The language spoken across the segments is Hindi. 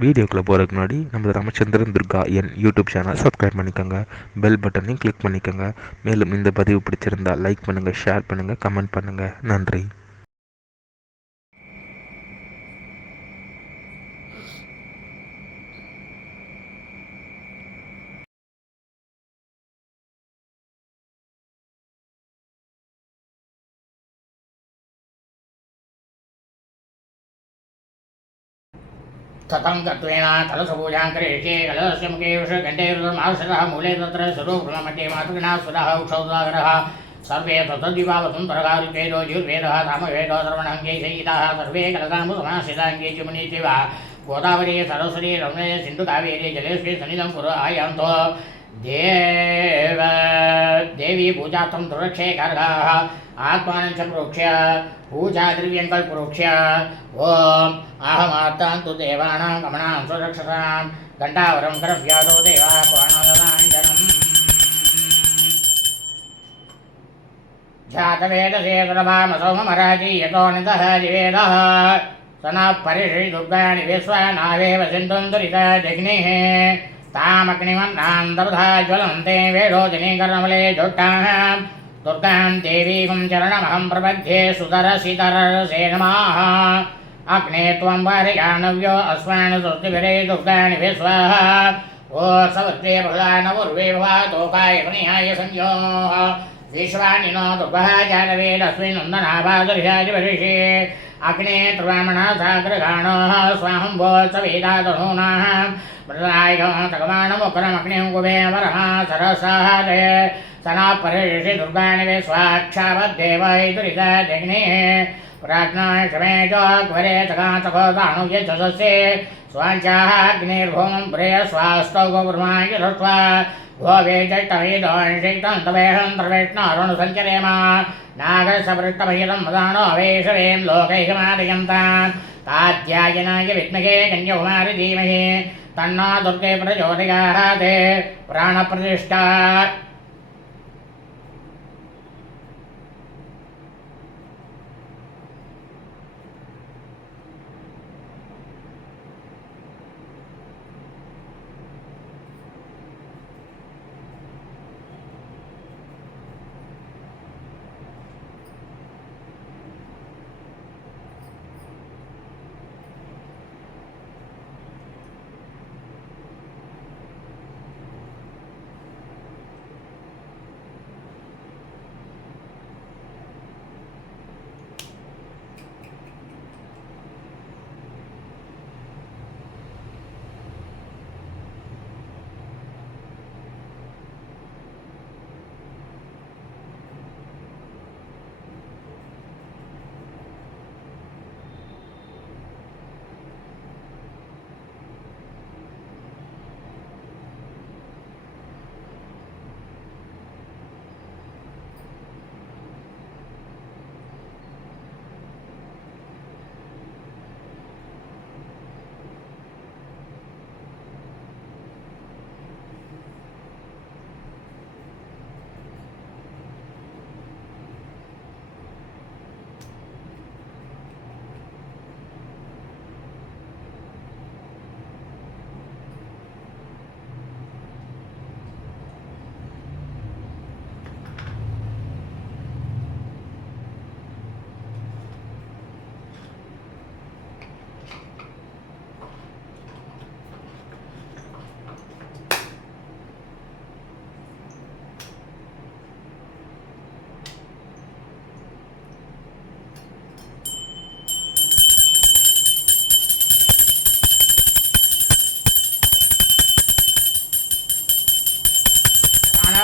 வீடியோக்குள்ளே போகிறதுக்கு முன்னாடி நம்ம ராமச்சந்திரன் துர்கா என் யூடியூப் சேனல் சப்ஸ்கிரைப் பண்ணிக்கோங்க, பெல் பட்டனையும் கிளிக் பண்ணிக்கோங்க. மேலும் இந்த பதிவு பிடிச்சிருந்தால் லைக் பண்ணுங்கள், ஷேர் பண்ணுங்கள், கமெண்ட் பண்ணுங்கள். நன்றி. ततङ्कत्वेन कलशपूजां करिष्ये कलशस्य मुखे वृषघण्टेर्मांसतः मूले तत्र स्वरूपमध्ये मातृगणः स्वरः उक्षौदागरः सर्वे तद्दिवावसुन्दरगारुपेदो ज्युर्वेदः सामवेदो सर्वणाङ्गैः सर्वे कलशाम्बुसमाश्रिताङ्गे च मुनिचैव गोदावरी सरस्वती रमणे सिन्धुकावेरी जलेष्वे सनिलं कुरु आयान्तो देवी पूजार्थं दुरक्षे कार्गाः आत्मानं च प्रोक्ष्य पूजाद्रव्यं प्रोक्ष्य ओम आहमार्तान्तु देवानां गमनां सुरक्षसां घण्टावरं करं व्यासो देवा पुराणाञ्जनम् जातवेदसे सुलभामसोमराजी यतो नितः जिवेदः सनः परिषि दुर्गाणि विश्वानावेव सिन्धुन्दुरिता जग्निः तामग्निमन्नां दबधा ज्वलन्ते वेदोदिनी कर्णमले जुट्टाः दुर्गां देवीं चरणमहं प्रपद्ये सुतरसितरसे नमः अग्ने त्वं वारयानव्यो अस्मान् स्वस्तिभिरे दुर्गाणि विश्वाः ओ सवत्रे बृहदानपूर्वे भवातोकाय पुनिहाय संयोः विश्वानिनो दुर्गः जानवेदस्मिन् नन्दनाभादुर्यादिवरिषे अग्ने त्रिवामणः साग्रगाणोः स्वाहम्भोत्सवेदातनूनाः मृतनायकं तगमाणमुखरमग्निं कुबेवरः सरसाः सना परिषि दुर्गाणि विश्वाक्षावद्देवैतुरिता जग्निः प्राज्ञाय क्षमे जोग्वरे तगातकोदाणुव्य जसस्ये स्वाञ्चाः अग्निर्भूमं प्रिय स्वास्तौ गोब्रह्माय धृत्वा भोगे जैष्टवेदोषितं तवेहं सर्वेष्णारुणसञ्चरेम नागसपृष्टमहिलं मदानो अवेशवें लोकैकमादयन्तान् कात्यायनाय विद्महे कन्याकुमारी धीमहि तन्नो दुर्गे प्रचोदयात् प्राणप्रतिष्ठा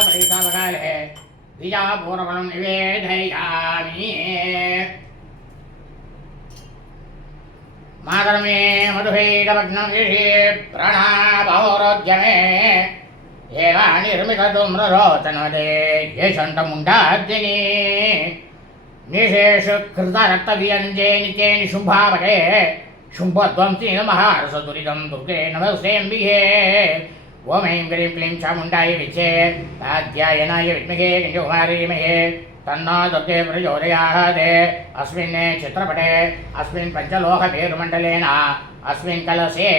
परितापकाले बीजापूर्वं निवेदयामि मातर्मे मधुभैरवग्नं ऋषि प्रणाभौरोद्यमे एवानिर्मितधूम्ररोचनदे येषन्तमुण्डाद्यनि निशेषकृतरक्तवियञ्जे नित्ये निशुम्भावके शुम्भध्वंसि महारसदुरितं दुर्गे नमस्तेऽम्बिके ओम ऐं क्लीं क्लीं चामुण्डाय विद्ये कात्यायनाय विद्महे कन्याकुमारी धीमहि तन्नो दुर्गे प्रचोदयात् अस्मिन् चित्रपटे अस्मिन् पञ्चलोहपेरुमण्डलेन अस्मिन् कलशे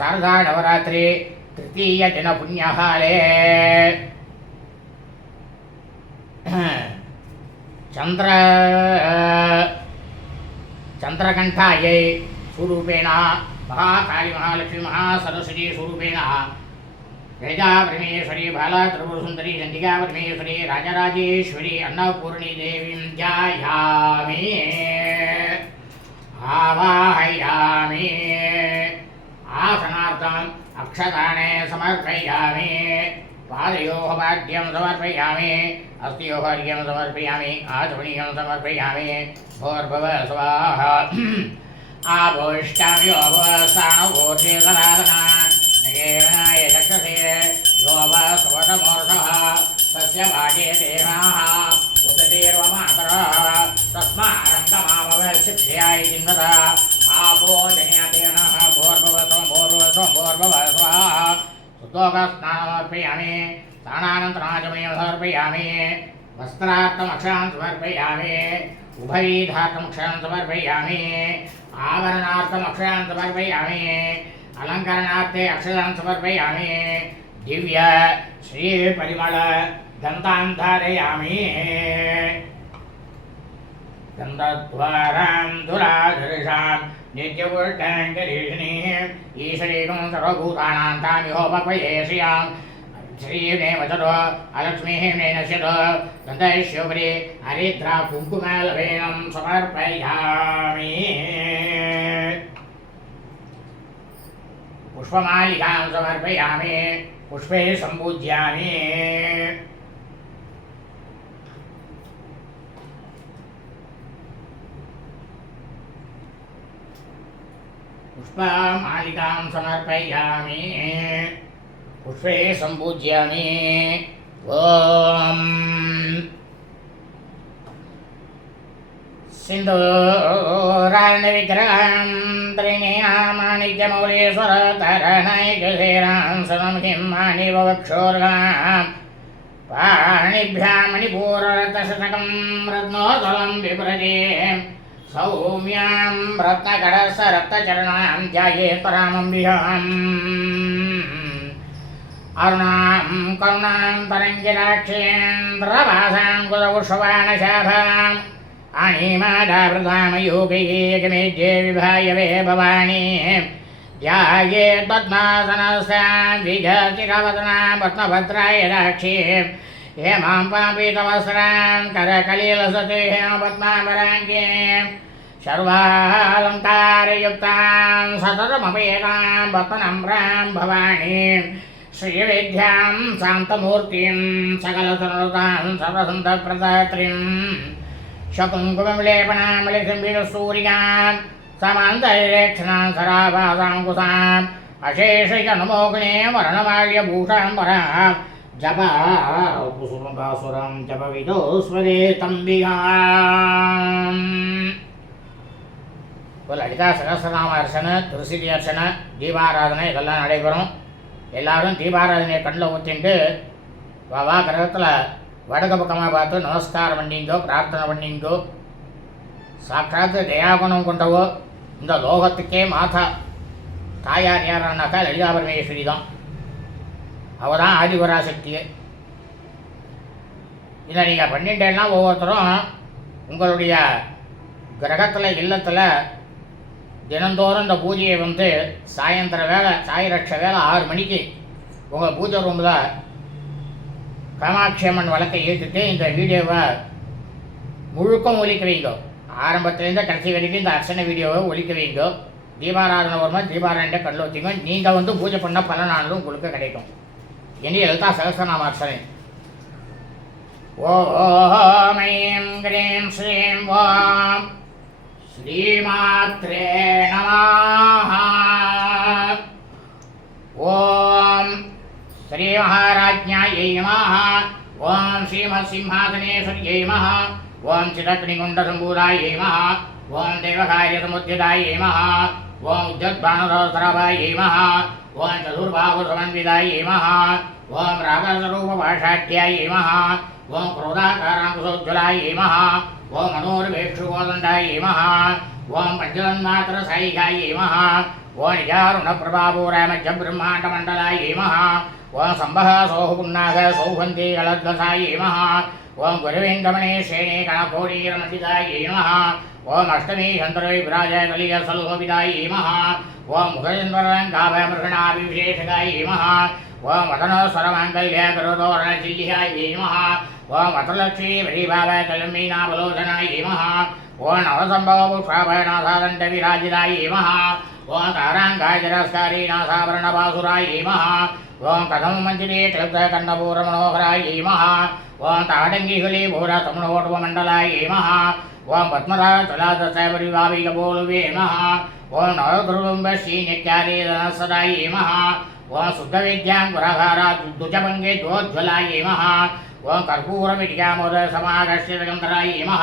शारदानवरात्रि तृतीयदिनपुण्यकाले चन्द्रकण्ठायै स्वरूपेण महाकाली महालक्ष्मी महासरस्वती स्वरूपेण वेदापरमेश्वरी बालात्रिपुरसुन्दरी चण्डिकापरमेश्वरी राजराजेश्वरी अन्नपूर्णी देवीं ध्यायामि आवाहयामि आसनार्थम् अक्षताने समर्पयामि पादयोः पाद्यं समर्पयामि अस्थियोः अर्घ्यं समर्पयामि आचमनीयं समर्पयामि भोर्भव स्वाहा आभोष्टामि अभवस्तानभूषे सनातना नगेरणाय चक्षसे यो वा स्वतमूर्धः तस्य भागे देहाः उततीर्वमातरः तस्मारङ्गमामवशिक्षयाय चिन्वता आपो जन्यादेनः भोर्भव स्वाहा सुतोकस्नानमर्पयामि स्नानानन्तराचमनीयं समर्पयामि वस्त्रार्थमक्षरान् समर्पयामि उभयविधार्थमक्षरान् समर्पयामि आवरणार्थमक्षरान् समर्पयामि अलङ्करणार्थे अक्षरान् समर्पयामि दिव्य श्रीपरिमळ गन्धान् धारयामि गन्धद्वारां दुराधर्षां नित्यपुष्टां करीषिणीम् ईश्वरीकं सर्वभूतानां तामिहोपक्वये श्रियां श्रीनेव चरो अलक्ष्मीः नश्यत गन्धैश्योपरि हरिद्रा कुङ्कुमलवेनं समर्पयामि पुष्पमालिकां समर्पयामि पुष्पे सम्पूज्यामि पुष्पमालिकां समर्पयामि पुष्पे सम्पूज्यामि ॐ सिन्दूरार्णविग्रहं त्रिणीनामाणिक्यमौलेश्वरतरनैकशेरां सनमहिं माणिवक्षोर्गां पाणिभ्यां मणिपूररत्नशतकं रत्नोत्तलं बिभ्रजें सौम्यां रत्नकटस्थरक्तचरणां ध्यायेत् परामम्बिकाम् अरुणां करुणां तरङ्गिराक्षेन्द्रवासां कुलपुष्पबाणशाभाम् अणिमादावृतामयोगैकमेध्ये विभायवे भवानी ध्यायेत् पद्मासनस्यां द्विजचिरवदनां रत्नभद्राय दाक्षीं हेमां पापीतवस्त्रां करकलिलसते हेमपद्माम्बराङ्गीं सर्वालङ्कारयुक्तां सततमपेतां रत्ननम्रां भवानीं श्रीविद्यां शान्तमूर्तिं सकलसनुतां सर्वसन्तप्रदात्रीं शकुङ्कुमलेपनामलिसिंबिरसूर्यां समान्तरिक्षणां सराभासाङ्कुशाम् अशेषैकनमोगिने वर्णमाल्यभूषाम्बरां जपाकुसुमभासुरं जपविदोस्वरे तम्बिकाम् லலிதா சகஸ்ரநாம அர்ச்சனை துளசி அர்ச்சனை தீபாராதனை இதெல்லாம் நடைபெறும். எல்லாரும் தீபாராதனையை கண்ணில் ஊற்றிட்டு வா கிரகத்தில் வடக்கு பக்கமாக பார்த்து நமஸ்காரம் பண்ணிங்கோ, பிரார்த்தனை பண்ணிங்கோ. சாட்சாத்து தயாகுணம் கொண்டவோ இந்த லோகத்துக்கே மாதா தாயார் யாரானாக்கா லலிதா பரமேஸ்வரி தான். அவள் தான் ஆதிபராசக்தியே. இதை நீங்கள் பண்ணிட்டேன்னா ஒவ்வொருத்தரும் உங்களுடைய கிரகத்தில் இல்லத்தில் தினந்தோறும் இந்த பூஜையை சாயந்தர வேலை சாயரட்ச வேலை 6 மணிக்கு உங்கள் பூஜை ரூமில் காமாட்சி அம்மன் வழக்கை ஏற்றுட்டு இந்த வீடியோவை முழுக்கம் ஒலிக்க வைங்கோ. ஆரம்பத்துலேருந்து கடைசி வரைக்கும் இந்த அர்ச்சனை வீடியோவை ஒலிக்க வைங்கோ. தீபாராதனை வருமா தீபாராயணை கண்ணில் வச்சுங்க. நீங்கள் பூஜை பண்ண பல நாளும் உங்களுக்கு கிடைக்கும். இனி லலிதா சகஸ்ரநாம அர்ச்சனை. ஓம் ஐம் க்ரீம் ஸ்ரீம் ஓம் श्रीमात्रे नमः. ओम श्री महाराज्ञायै नमः. ओम श्रीमत्सिंहासनेश्वर्यै नमः. ओम चिदग्निकुण्डसम्भूतायै नमः. ओम देवकार्यसमुद्यतायै नमः. ओम उद्यद्भानुसहस्राभायै नमः. ओम चतुर्बाहुसमन्वितायै नमः. ओम रागस्वरूपभाषाढ्यायै नमः. ओम क्रोधाकाराङ्कुशोज्ज्वलायै नमः. ओम मनोर्वेक्षुकोदण्डायै नमः. ओम पंचतन्मात्र साईगायै नमः ओम निजारुणप्रभापूराय मध्यब्रह्माण्डमण्डलायै नमः ओम सम्भः सौः पुन्नाग सौभन्ति गलद्वसायै नमः ओम गुरुवेङ्कमणेशेने गणकोटीरमण्डितायै नमः ओम अष्टमी शन्तरे विराजय कलियसलुमविदायै नमः ओम मुखचन्द्रलङ्काभयमृगणाभिविशेषकायै नमः ओम वदनस्वरमाङ्गल्यकरोदोरणचिह्यायै नमः ओम वत्रलक्ष्मी वरीभावकलम्बीनाबलोचनायै नमः ओम नवसम्भवपुष्पाभयनाथादण्डविराजितायै नमः ओम ताराङ्गाजरस्कारि नाथाभरणवासुरायै नमः ओम कथममञ्जिरे क्लब्धकण्डपूरमनोहरायै नमः ओम ताडङ्गिहुली भूरतमणोटवमण्डलायै नमः ओम पद्मराजतुलादशैवरिवाभिगबोलुवे नमः ओम नवगुरुम्बश्रीनित्यादिधनसदायै नमः ओम शुद्धविद्याङ्कुराघाराद्विजभङ्गे द्वोज्ज्वलायै नमः ओम कर्पूरविद्यामोदसमागश्यगन्धरायै नमः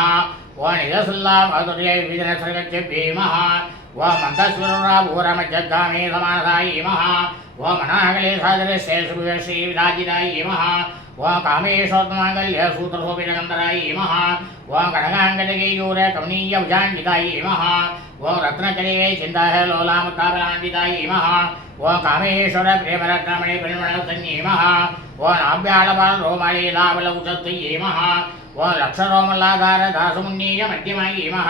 ओम निजसुल्लामाधुर्यविजनसर्गच्छिभ्ये नमः ओम मन्दस्वरूराभूरमज्जद्गामे समानसायै नमः ओम अनागले सादरश्रेषुश्रीविराजितायै नमः ओम कामेशोत्तमाङ्गल्यसूत्रशोभितगन्धरायै नमः ओम कनकाङ्गदगीयूर कमनीयभुजान्वितायै नमः ओम रत्नकलिवे चिन्तालोलामुत्तापलान्वितायै नमः ओम कामेश्वर प्रेमरत्नमणि परिमलसंज्ञे नमः ओम नाभ्यालपालरोमालीलाबलौचत्यै नमः ओम लक्षरोमल्लाधार दासमुन्नीय मध्यमायै नमः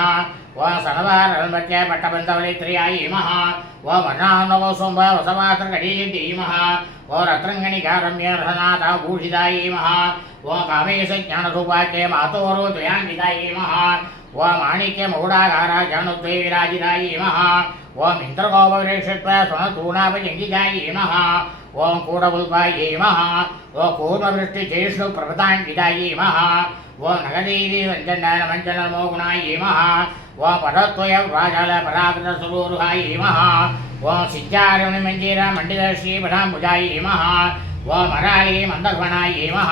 ओम सनवारल्मत्य पट्टबन्धवलित्र्यायै नमः ओम वर्णानवसुम्भ वसवात्रकटीयद्यै नमः ओम रत्नङ्गणिकारम्यरहनाथभूषितायै नमः ओम कामेशज्ञानरूपाख्ये मातोरोद्वयान्वितायै नमः ओम माणिक्यमौडागाराजानुद्वये विराजितायै नमः ओम इन्द्रगोपवृक्षत्व स्वनतूणापजङ्गितायै नमः ओम कूटपुल्पायै नमः ओम कूर्मवृष्टिचेष्णुप्रभतान्वितायै नमः ओम नगदेवी सञ्जनमञ्जनमोगुणायै नमः ओम पटत्वयव्राजालपराकृतसुरोरुहायै नमः ओम सिञ्चारमणिमञ्जीरमण्डितश्रीपदाम्बुजायै नमः ओम अराली मन्दघ्वणायै नमः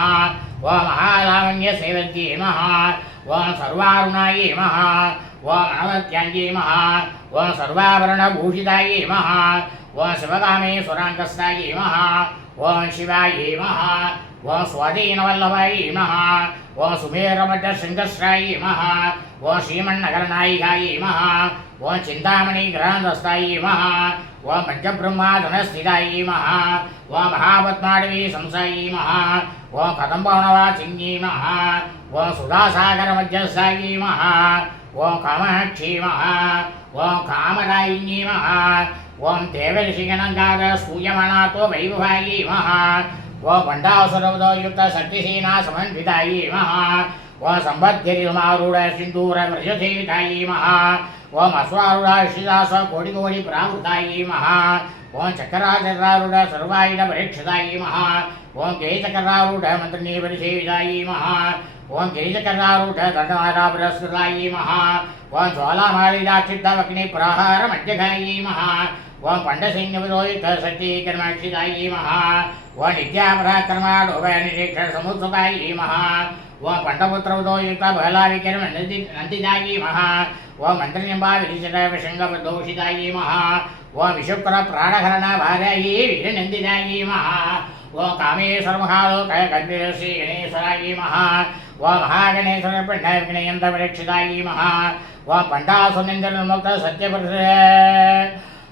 ओम महालावण्यसेवद्यै नमः ओम सर्वारुणायै नमः ओम अनवत्याङ्ग्यै नमः ओम सर्वाभरणभूषितायै नमः ओम शिवकामेश्वराङ्कस्तायै नमः ओम शिवायै नमः ओम स्वाधीनवल्लभायै नमः ओम सुमेरमठशृङ्गस्रायै नमः ओम श्रीमन्नगरनायिकायै नमः ओम चिन्तामणिग्रहणस्थायै नमः ओम पञ्चब्रह्माधनस्थितायै नमः ओम महापद्माडवी संसायै नमः ओम कदम्बवनवासिन्यै नमः ओम सुधासागरमध्यस्थायै नमः ओम कामाक्षी नमः ओम कामदायिन्यै नमः ओम देवऋषिगणगादस्तूयमानातो वैभवायै नमः ओम भण्डासुरवदोयुक्तशक्तिसेना समन्वितायै नमः ओम सम्बद्धिरिमारूढ सिन्दूरव्रजसेवितायै नमः ओम अश्वारूढाश्रिदासकोटिकोटिप्रावृतायै नमः ओम चक्राचक्रारूढ सर्वायुधपरीक्षितायै नमः ओम गिरिचक्रारूढ मन्त्रिणीपरिसेवितायै नमः ओम गिरिचक्रारूढ दण्डमालापुरस्कृतायै नमः ओम ज्वालामालिदाक्षिप्तवग्निप्रहारमध्यगायै नमः ओम पण्डसैन्यविरोहितशक्तिकर्माक्षितायै नमः ओम नित्यापराक्रमाडोभयनिरीक्षणसमुत्सुकायै नमः ओम पण्डपुत्रवदोयुक्तबलाविक्रमनन्दितायै नमः ओम मन्त्रिनिम्बाविरिचितविशङ्गप्रदोषितायै नमः ओम विशुक्रप्राणहरणभार्यायै वीरनन्दितायै नमः ओम कामेश्वरमहालोकगणेश्वरायै नमः ओम महागणेश्वरपिण्डविघ्नयन्तपरीक्षितायै नमः ओम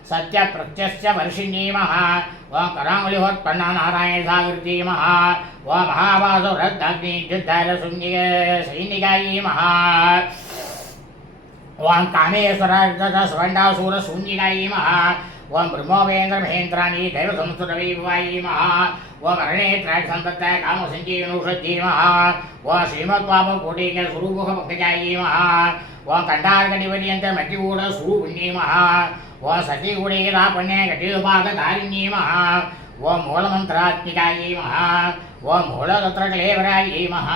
सत्यप्रत्यस्य वर्षिण्यै नमः ओम कराङ्गुलिहोत्पन्ननारायणसागृत्यै नमः ओम महाभासुरग्नियुद्धारसैनिकायै नमः ओम कामेश्वरसुवण्डासुरशून्यिकायै नमः ओम ब्रह्मोपेन्द्रमहेन्द्राणि दैवसंस्कृतवैभवायै नमः ओम अरणेत्राक्षसन्तत्य कामसञ्जीवनौषध्यै नमः ओम श्रीमद्वामकोटिकस्वरूपमुखपङ्कजायै नमः ओम कण्डार्कटिपर्यन्तमट्टिगूढस्वरूपिण्यै नमः ओम सतीगुडेरापण्यकटिविभागधारिण्यै नमः ओम मूलमन्त्रात्मिकायै नमः ओम मूलतत्रक्लेवरायै नमः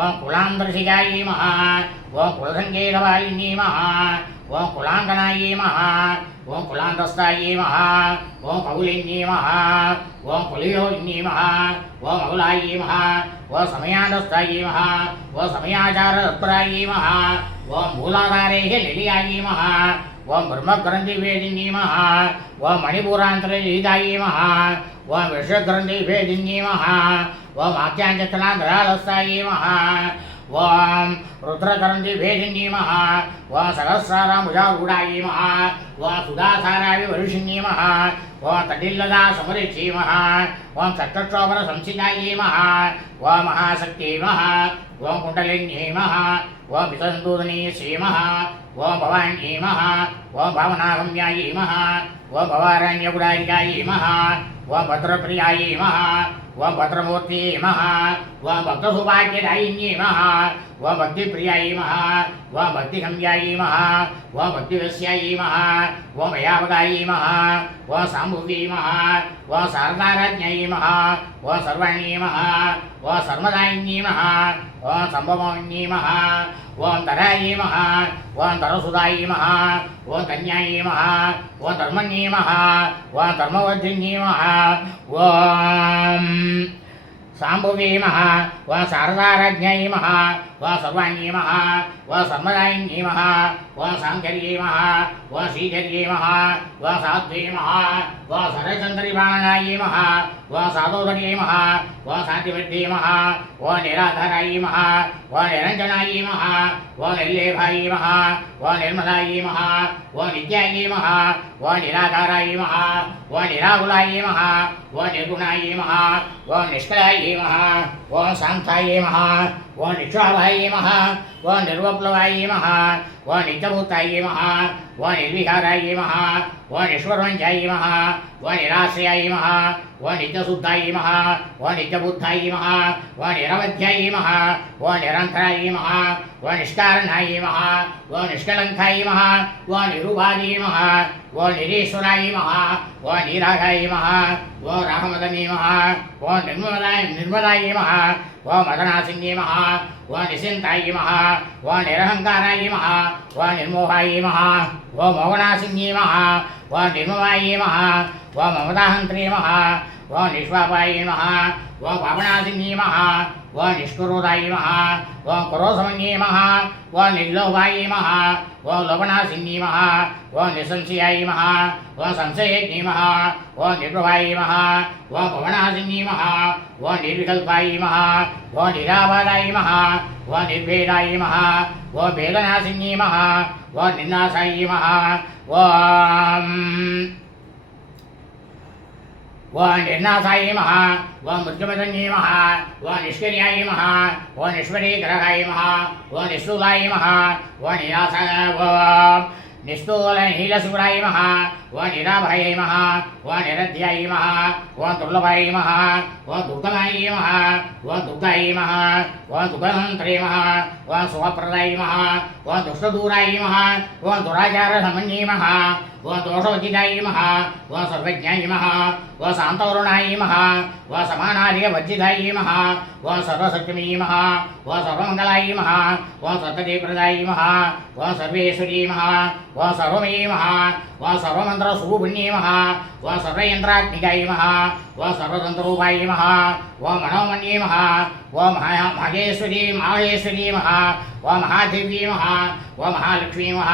ओम कुलान्द्रशिकायै नमः ओम कुलसङ्गीतवालिन्यै नमः ओम कुलाङ्गनायै नमः ओम कुलान्तस्थायै नमः ओम कौलिन्यै नमः ओम कुलयोगिन्यै नमः ओम अकुलायै नमः ओम समयान्तस्थायै नमः ओम समयाचारतत्परायै नमः ओम मूलाधारेः लिलियायै नमः ओम ब्रह्मग्रन्थिभेदिन्यै नमः ओम मणिपुरान्तरजितायै नमः ओम विश्वग्रन्थिभेदिन्यै नमः ओम आख्याञ्चतनाधरालस्थायै नमः ओम रुद्रकरंदी भेदिन्यीमः ओम सहस्रारामुजारूढायीमः ओम सुधासाराविवर्षिण्यीमः ओम तडिल्लदा समरिचीमः ओम चक्रक्षोभर संसितायीमः ओम महाशक्तिमः ओम कुण्डलिन्यीमः ओम विसन्दूदनीयसीमः ओम भवान्यीमः ओम भावनागम्यायीमः ओम भवारण्यगुडायिकायीमः ओम भद्रप्रियायीमः ओम भद्रमूर्तिमः ओम भक्तसुभाग्यदायिन्यीमः ओम भक्तिप्रियायीमः ओम भक्तिगम्यायीमः ओम भक्तिवस्यायीमः ओम भयावगायीमः ओम साम्भुवीमः ओम शारदाराज्ञायीमः ओम सर्वाण्यीमः ओम सर्वदायिन्यीमः ओम सम्भवन्यीमः ओम धरायीमः ओम धरसुदायीमः ओम कन्यायीमः ओम धर्मण्यीमः ओम धर्मवर्धिन्यीमः ओम साम्भुवीमः ओम शारदाराज्ञायीमः ओम सर्वाण्यीमः ओम सर्वदायिन्यीमः ओम साङ्कर्यीमः ओम श्रीकर्यीमः ओम साध्वीमः ओम सरचन्द्रिबाणायीमः ओम साधोदरीमः ओम शान्तिवृद्धीमः ओम निराधारायीमः ओम निरञ्जनायीमः ओम निर्लेभायीमः ओम निर्मलायीमः ओम नित्यायीमः ओम निराकारायीमः ओम निराकुलायीमः ओम निर्गुणायीमः ओम निष्कलायीमः ओम शान्तायीमः ओम निक्षाभायीमः ओम निर्वप्लवायीमः ओम नित्यभूतायीमः ओम निर्विहारायीमः ओम निष्वरञ्जायीमः ओम निराश्रयायीमः ओम नित्यशुद्धायीमः ओम नित्यबुद्धायीमः ओम निरवध्यायीमः ओम निरन्तरायीमः ओम निष्कारणायीमः ओम निष्कलङ्कायीमः ओम निरुपादीमः ओम निरीश्वरायीमः ओम निरागायीमः ओम राहमदनीमः ओम निर्मदायीमः ओम मदनासिंहीमः ओम निशिन्तायीमः ओम निरहङ्कारायीमः ओम निर्मोहायीमः ओम मौगनासिंहीमः ओम निर्ममायीमः ओम ममदाहन्त्रीमः ओम निष्पापायीमः ओम पावनासिंहीमः ओम निष्कुरोदायीमः ओम कुरोसमन्यीमः ओम निर्लोभायीमः ओम लोभनासिंहीमः ओम निसंशयायीमः ओम संशयज्ञीमः ओम निर्प्रभायीमः ओम पवनासिंहीमः ओम निर्विकल्पायीमः ओम निराबादायीमः ओम निर्भेदायीमः ओम भेदनासिंहीमः ओम निन्नासायीमः ओम ओम निर्नासायीमः ओम मृत्युमदन्यीमः ओम निष्क्रियायीमः ओम निष्परीग्रहायीमः ओम निःशूलायीमः ओम निरासाय ओम निस्तूलनीलशिवरायीमः ओम निराभयायीमः ओम निरध्यायीमः ओम दुर्लभायीमः ओम दुर्गमायीमः ओम दुर्गायीमः ओम दुर्गहन्त्रीमः ओम शुभप्रदायीमः ओम दुष्टदूरायीमः ओम दुराचारसमन्यीमः ओम दोषवचिदायीमः ओम सर्वज्ञायीमः ओम शान्तवरुणायीमः ओम समानाधिकवज्जिदायीमः ओम सर्वसत्यमीमः ओम सर्वमङ्गलायीमः ओम सत्यदेप्रदायीमः ओम सर्वेश्वरीमः ओम सर्वमयीमः ओम सर्वमन्त्रस्वरूपिण्यीमः ओम सर्वयन्त्रात्मिकायीमः ओम सर्वतन्त्रूपायीमः ओम मनोमन्यीमः ओम महेश्वरी माहेश्वरीमः ओम महादेवीमः ओम महालक्ष्मीमः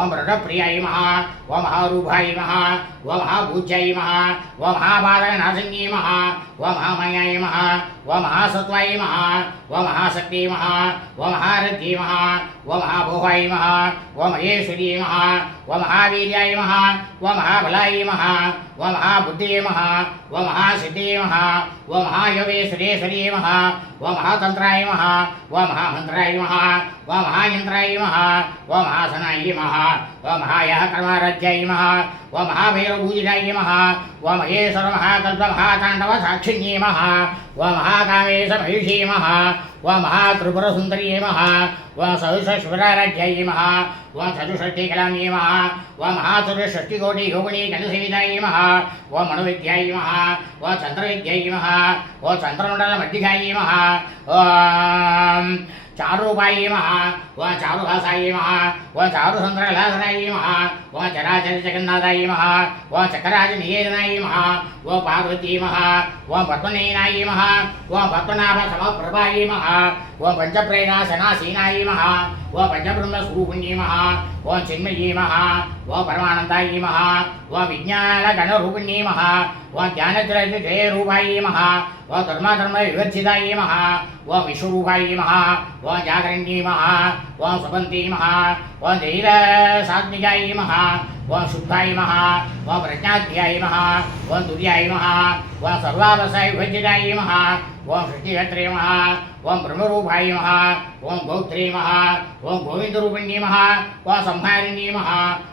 ओम रडप्रियायीमः ओम महारूपायीमः ओम महापूज्यायीमः ओम महाबाधकनाशिन्यीमः ओम महामयायीमः ओम महासत्त्वायीमः ओम महाशक्तिमः ओम महारथीमः ओम महाभोगायीमः ओम महेश्वरीमः ओम महावीर्यायीमः ओम महाबलायीमः ओम महाबुद्धीमः ओम महासिद्धीमः ओम महायोगेश्वरेश्वरीमः ओम महातन्त्रायीमः ओम महामन्त्रायीमः ओम महायन्त्रायीमः ओम महासनायीमः ओम महायाकर्माराध्यायीमः ओम महाभैरवपूजितायीमः ओम महेश्वर महाकल्प महाताण्डव साक्षिण्यीमः ओम महाकामेश महिषीमः ओम महात्रिपुरसुन्दरीमः ओम सहस्रश्वराराध्यायीमः ओम चतुष्षष्टिकलामीमः ओम महाचतुष्षष्टिकोटियोगिनी गणसेवितायीमः ओम मणुविद्यायीमः ओम चन्द्रविद्यायीमः ओम चन्द्रमण्डलमध्यगायीमः ओम चारुपायीमः ओम चारुहासायीमः ओम चारुसुन्दरलासनायीमः ओम चराचरजगन्नाथायीमः ओम चक्रराजनिकेतनायीमः ओम पार्वतीमः ओम पद्मनयनायीमः ओम पद्मनाभसमप्रभायीमः ओम पञ्चप्रेणासनासीनायीमः ओम पञ्चब्रह्मस्वरूपिण्यीमः ओम चिन्मयीमः ओम परमानन्दायीमः ओम विज्ञानगणरूपिण्यीमः ओम ज्ञानत्रयरूपायीमः ओं धर्माधर्म विवर्जिताय नमः ओं विश्वरूपाय नमः ओं जागरण्ये नमः ओं सुबन्ती नमः ओं धीर सात्विकाय नमः ओं शुद्धाय नमः ओं प्रज्ञाध्याय नमः ओं तुर्याय नमः ओं सर्वावसाय विवर्जिताय नमः ओं सृष्टिकर्त्रे नमः ओं ब्रह्मरूपाय नमः ओं गोत्रे नमः ओं गोविन्दरूपिण्ये नमः ओं संहारिण्ये नमः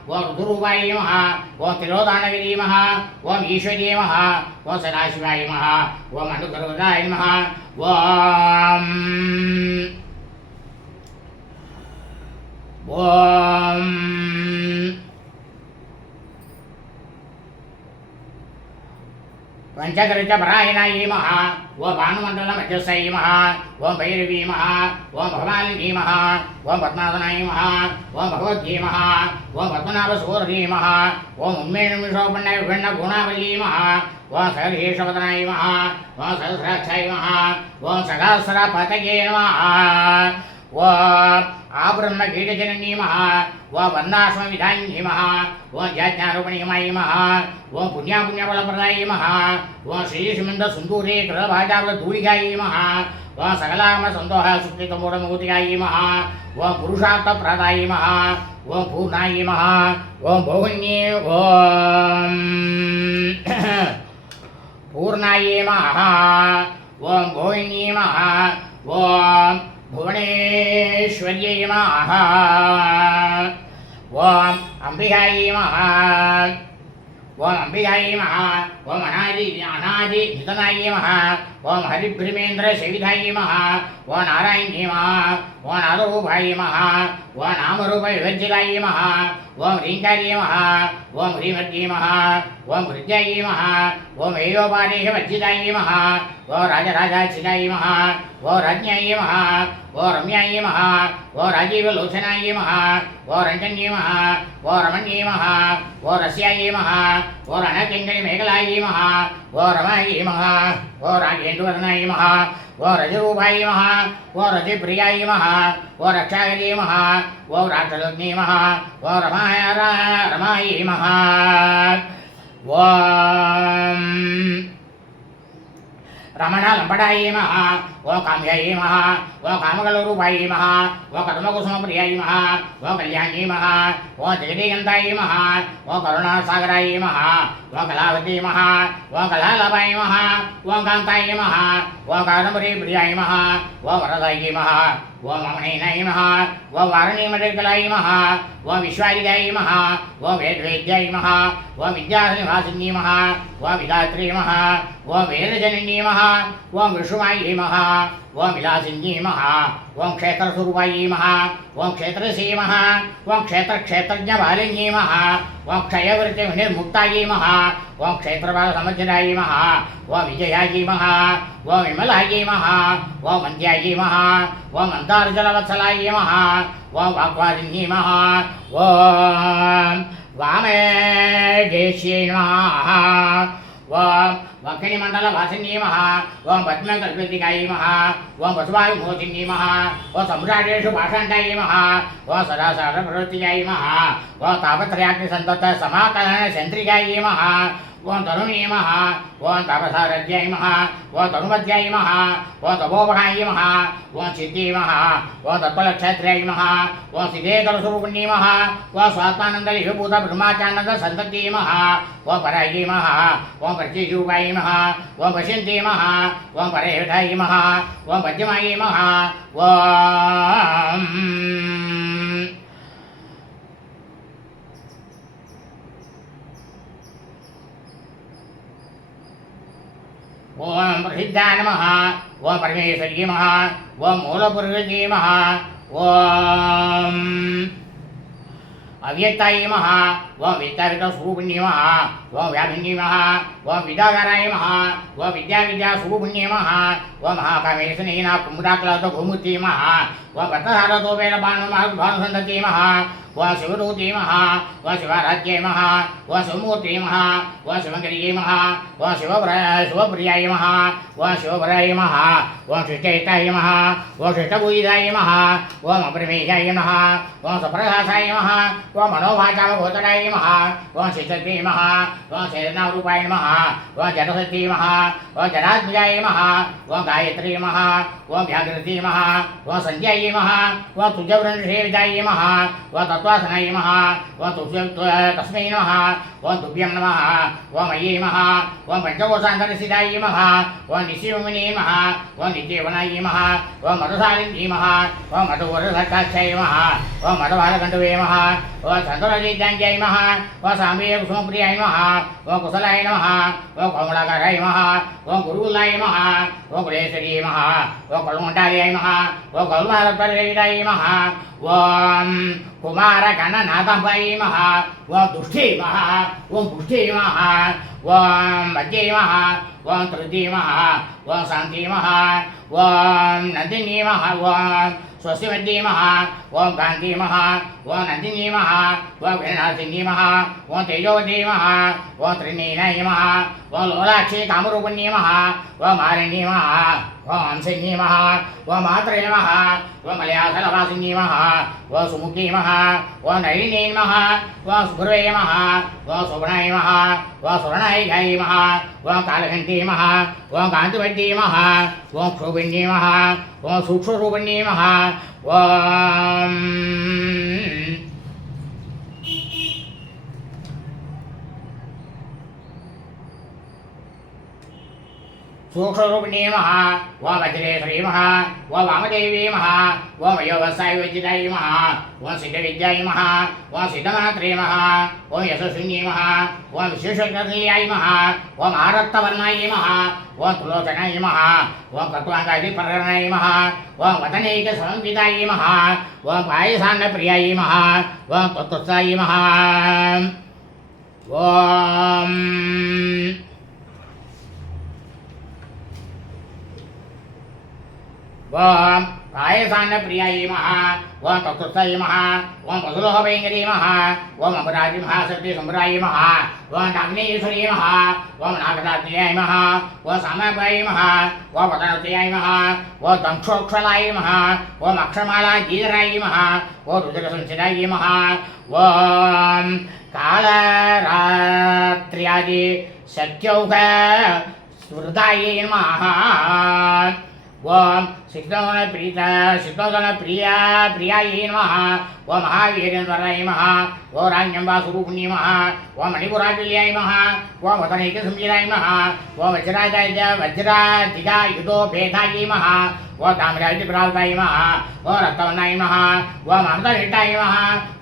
ओं रुद्ररूपाय नमः ओं तिरोधानगिरी नमः ओं ईश्वर्ये नमः ओं सदाशिवाय नमः ओं अनुगर्वदाय नमः ओं पंचकृत्य परायणाय नमः ओं भानुमण्डल मध्यस्थाय नमः ओं भैरवी नमः ओं भवानी नमः ओं पद्मासनाय नमः ओं भगवद्ये नमः ओं पद्मनाभसूरये नमः ओं उन्मेषोपन्नाय विभिन्न गुणावल्ये नमः ओं सहर्षेषवदनाय नमः ओं सहस्राक्षाय नमः ओं सहस्रपतये नमः ओं आब्रह्म कीटजननी नमः ओं वर्णाश्रम विधान्ये नमः ओं ज्ञाज्ञारूपिणीयमाय नमः ओं पुण्यापुण्यफलप्रदाय नमः ओं श्रीश्रीमन्द सुन्दूरे कृतभाजावधूलिकाय नमः ओं सकलाम सन्तोष सुकृतमूढमूर्तिकाय नमः ओं पुरुषार्थप्रदाय नमः ओं पूर्णाय नमः ओं भोगन्ये ओं पूर्णाय नमः ओं भोगिन्ये नमः ओं भुवनेश्वर्यै नमः ओं अम्बिकायै नमः ओं अम्बिकायै नमः ओं अनादि निधनाय नमः ओं हरिभ्रमेन्द्र सेविताय नमः ओं नारायण्ये नमः ओं नादरूपाय नमः ओं नामरूप विवर्जिताय नमः ओं ह्रीङ्कार्ये नमः ओं ह्रीमत्ये नमः ओं हृद्याय नमः ओं वेयोपादेश वर्जिताय नमः ओं राजराजाचिताय नमः ओं राज्ञाय नमः ओं रम्याय नमः ओं राजीवलोचनाय नमः ओं रञ्जन्ये नमः ओं रमण्ये नमः ओं रस्याय नमः ओं रणकिङ्करी मेघलाय नमः ओं रमाय नमः ओं राजेन्दुवर्णाय नमः ओं रजरूपाय नमः ओं रतिप्रियाय नमः ओं रक्षाकरे नमः ओं राक्षसज्ञे नमः ओं रमाय नमः ओं रमणलम्बडाय नमः ओं काम्याय नमः ओं कामकलरूपाय नमः ओं कदमकुसुमप्रियाय नमः ओं कल्याण्ये नमः ओं जगदेकन्ताय नमः ओं करुणासागराय नमः ओं कलावती नमः ओं कलालभाय नमः ओं कान्ताय नमः ओं कादम्बरीप्रियाय नमः ओं वरदाय नमः ओं अमनेनाय नमः ओं वारणीमण्डलकलाय नमः ओं विश्वादिदाय नमः ओं वेदवेद्याय नमः ओं विद्यानिवासिन्ये नमः ओं विधात्रे नमः ओं वेदजनन्ये नमः ओं विष्णुमायै नमः ओं विलासिन्ये नमः ओं क्षेत्रस्वरूपाय नमः ओं क्षेत्रसे नमः ओं क्षेत्रक्षेत्रज्ञबालिन्ये नमः ओं क्षयवृत्तिविनिर्मुक्ताय नमः ओं क्षेत्रपालसमज्जनाय नमः ओं विजयाय नमः ओं विमलाय नमः ओं मन्द्याय नमः ओं मन्दारजलवत्सलाय नमः ओं वाग्वादिन्ये नमः ओं वामेदेश्ये नमः ओं वक्किणीमण्डलवासिन्ये नमः ओं पद्मकल्पितिकाय नमः ओं वसुवायुमोचिन्ये नमः ओं सम्राटेषु पाषाण्डाय नमः ओं सदा सर्वप्रवृत्तिकाय नमः ओं तापत्रयाग्निसन्तप्त समाकलनचन्द्रिकाय नमः ओं तरुणे नमः ओं तापसारथ्याय नमः ओं तनुमध्याय नमः ओं तपोवहाय नमः ओं चित्ते नमः ओं तत्त्वलक्षत्र्याय नमः ओं सिद्धेकरस्वरूपिण्ये नमः ओं स्वात्मानन्दलिभूत ब्रह्माचानन्द सन्तत्यै नमः ओं परायै नमः ओं प्रत्ययूपाय नमः ओं पश्यन्ते नमः ओं परेहठाय नमः ओं पद्यमाय नमः ओं प्रसिद्धाय नमः ओं परमेश्वर्ये नमः ओं मूलपुरुषये नमः ओं अव्यक्ताय नमः ओं विद्याविद्यास्वरूपिण्ये नमः ओं व्यापिन्ये नमः ओं विद्यागाराय नमः ओं विद्याविद्यास्वरूपिण्ये नमः ओं महाकामेशनेन कुमुदाक्लभूमूर्ति नमः ओं पद्महारतोपेलभानुसन्तते नमः ओं शिवदूते नमः ओं शिवाराध्यै नमः ओं शिवमूर्ते नमः ओं शिवङ्कर्यै नमः ओं शिवप्रियाय नमः ओं शिवभराय नमः ओम श्रीचैताय नमः ओम श्रेष्ठभूजिताय नमः ओम अपरिमेयाय नमः ओम सप्रहासाय नमः ओम मनोभाचामभूतराय नमः ओम श्रीचक्रे नमः ओम चेतनारूपाय नमः ओम जडशक्ति नमः ओम जडात्मजाय नमः ओम गायत्री नमः ओम व्याघ्रति नमः ओम संध्याय नमः ओम तुजवृषेविदाय नमः ओम तत्वासनाय नमः ओम तस्मै नमः ओम तुभ्यं नमः ओम अये नमः ओम पंचकोशान्तरसिदाय नमः ओम निशिवमुने नमः ओम नित्यवनाय नमः ओम मधुसारिण्ये नमः ओम मधुवरसकाक्षाय नमः ओम मधुभालकण्ठवे नमः ओम सन्तोषजीताञ्जाय नमः ओम साम्बे कुसुमप्रियाय नमः ओम कुशलाय नमः ओम कमलाकाराय नमः ओम गुरुकुलाय नमः ओम कुलेश्वरी नमः ओम कलुमण्डालयाय नमः ओम कलुमारपरिविदाय नमः ओम कुमारगणनाथाय नमः ओम दुष्टे नमः ओम पुष्टे नमः ओम मज्जे नमः ओम तृतीय नमः ओम शान्ति नमः ओम नन्दिनी नमः ओम स्वस्तिमती नमः ओम कान्ति नमः ओम नन्दिनी नमः ओम गणनाथिनी नमः ओम तेजोवती नमः ओम त्रिनेनाय नमः ओम लोलाक्षी कामरूपिणी नमः ओम मारिणी नमः ओम हंसिनी नमः ओम मात्रे नमः ओम मलयासलवासिनी नमः ओम सुमुखी नमः ओम नलिनी नमः ओम सुभ्रवे नमः ओम शोभनाय नमः ओम सुवर्णाय नमः ओम कालघण्टी नमः ओम कान्तिवती नमः ओम क्षोभिनी नमः ओम सूक्ष्मरूपिणी नमः ओम सूक्ष्मरूपिणी नमः ओम वज्रेश्वरी नमः ओम वामदेवी नमः ओम योगसाय विजिताय नमः ओम सिद्धविद्याय नमः ओम सिद्धमात्रे नमः ओम यशस्विनी नमः ओम विशेषकल्याय नमः ओम आरक्तवर्णाय नमः ओम त्रिलोचनाय नमः ओम कट्वाङ्गादिपरणाय नमः ओम वदनैकसंविदाय नमः ओम पायसान्नप्रियाय नमः ओम तत्त्वसाय नमः ओम ओम पायसान्नप्रियाय नमः ओम तत्त्वसाय नमः ओम पशुलोहभयङ्करी नमः ओम अमराजी महाशक्ति सम्भ्राय नमः ओम नागनेश्वरी नमः ओम नागराज्ञाय नमः ओम सामगाय नमः ओम पतनत्याय नमः ओम दंक्षोक्षलाय नमः ओम अक्षमाला गीधराय नमः ओम रुद्रसंसिदाय नमः ओम कालरात्र्यादि शक्यौघ स्मृताय नमः ओम प्रियाय नमः ओम महावीरेन्द्राय नमः ओम राज्ञम्बास्वरूपिणी नमः ओम मणिपुराटल्याय नमः ओम वदनैकसंविदाय नमः ओम वज्राधिकायुधोपेदाय नमः ओम ताम्रादिप्रावताय नमः ओम रक्तवर्णाय नमः ओम अमृतहिताय नमः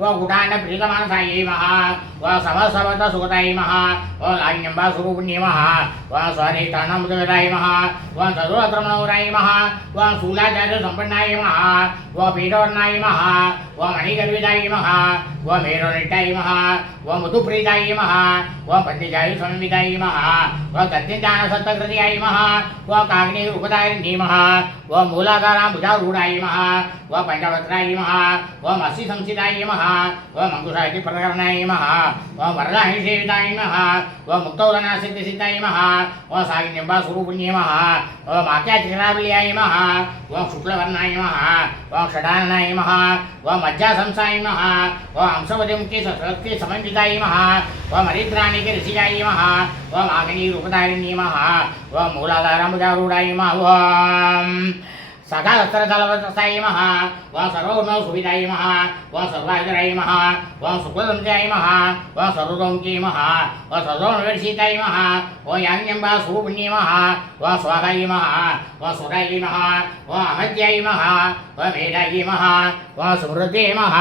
ओम गुडाण्डप्रीतमानसाय नमः ओम समसवतसुगताय नमः ओम राज्ञम्बास्वरूपिणी नमः ओम स्वरितानमुदविदाय नमः ओम चतुरत्रमणोराय नमः ओम शूलाचार्यसम्पन्नाय नमः ओम पीठवर्णाय नमः ओम मणिगर्विदाय नमः ओम मेरुनिटाय नमः ओम मधुप्रीताय नमः ओम पद्मजाय संविदाय नमः ओम तद्दिञ्जानसत्तकृत्याय नमः ओम काग्निरूपधारिणी नमः ओम मूलाकाराम्बुजारूढाय नमः ओम पञ्चवक्त्राय नमः ओम अस्थिसंसिदाय नमः ओम अङ्कुशादिप्रकरणाय नमः ओम वरदाहिसेविताय नमः ओम मुक्तौलनासिद्धिसिद्धाय नमः ओम सागिन्यम्बास्वरूपिण्ये नमः ओम आख्याचिकरावल्याय नमः ओम शुक्लवर्णाय नमः ओम षडाननाय नमः ओम मज्जासंसाय नमः ओम हंसवदमुखी सशक्ति समन्विताय नमः ओम हरिद्राणिके ऋषियाय नमः ओम आग्नेयरूपधारिण्ये नमः ओम मूलाधाराम्बुजारूढाय नमः ओम सकालस्तरतलवसाय नमः ओम सर्वगुणसुविधाय नमः ओम सर्वायुधराय नमः ओम शुक्लसंध्याय नमः ओम सर्वतोमुखी नमः ओम सर्वगुणवर्षिताय नमः ओम याज्ञम्बास्वरूपिण्ये नमः ओम स्वाहाय नमः ओम सुराय नमः ओम अहत्याय नमः ओम वेदाय नमः ओम सुमृते नमः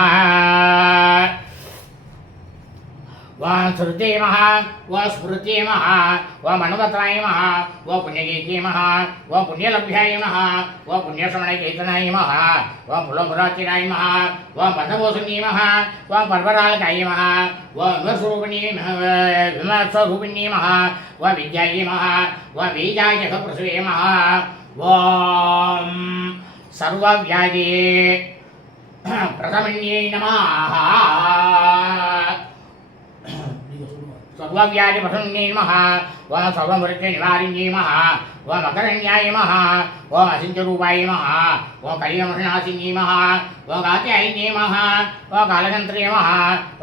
ओम श्रुते नमः ओम स्मृते नमः ओम अनुगत्राय नमः ओम पुण्यगीते नमः ओम पुण्यलभ्याय नमः ओम पुण्यश्रवणकीर्तनाय नमः ओम फुलमुराचिराय नमः ओम पद्मभूषणे नमः ओम पर्वरालकाय नमः ओम विमर्शरूपिणे नमः ओम विद्याय नमः ओम बीजाय प्रसूये नमः ओम सर्वव्याधि प्रथमण्ये नमः सर्वव्याधिप्रसन्ने नमः ओम सर्वमृत्यु निवारिण्यै नमः ओम अकरण्याय नमः ओम असिंचरूपाय नमः ओम कलियमनाशिन्यै नमः ओम कात्यायन्यै नमः ओम कालगन्त्रे नमः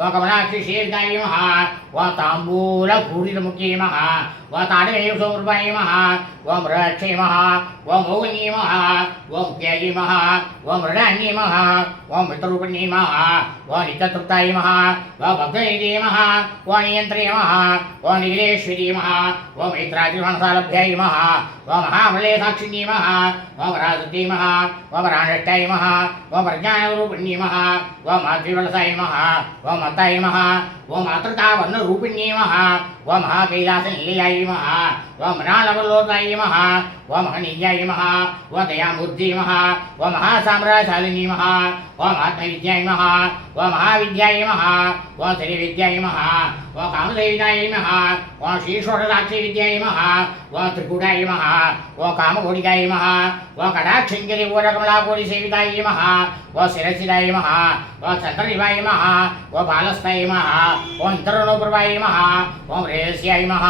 ओम कमलाक्षिसेविताय नमः ओम ताम्बूलपूरितमुख्यै नमः ओम ताडवेयसौरूपाय नमः ओम रक्षे नमः ओम मोहन्यै नमः ओम मुख्याय नमः ओम मृडान्यै नमः ओम मित्ररूपिण्यै नमः ओम नित्यतृप्ताय नमः ओम भक्तनिधये नमः ओम नियन्त्रे नमः ओम नीलेश्वरी नमः ओम मैत्रातिमनसालभ्याय नमः ओम महामले साक्षिण्यै नमः ओम राजत्यै नमः ओम राणष्टाय नमः ओम प्रज्ञानरूपिण्यै नमः ओम मातृवलसाय नमः ओम मत्ताय नमः ओम मातृकावर्णरूपिण्यै नमः ओम महाकैलासनिलयाय नमः ओम मृणालवल्लोकाय नमः ओम महनीयाय नमः ओम दयामूर्त्यै नमः ओम महासाम्राज्यशालिन्यै नमः ओम आत्मविद्याय नमः ओम महाविद्याय नमः ओम श्रीविद्याय नमः ओम कामदेविताय नमः ओम श्रीषोडशाक्षिविद्याय नमः ओम त्रिकूटाय नमः ओम कामकोटिकाय नमः ओम कटाक्षङ्गिरिपूरकमलाकोटिसेविताय नमः ओम शिरसिदाय नमः ओम चन्द्रनिवाय नमः ओम बालस्ताय नमः ओम इतरणोप्रभाय नमः ओम रेयस्याय नमः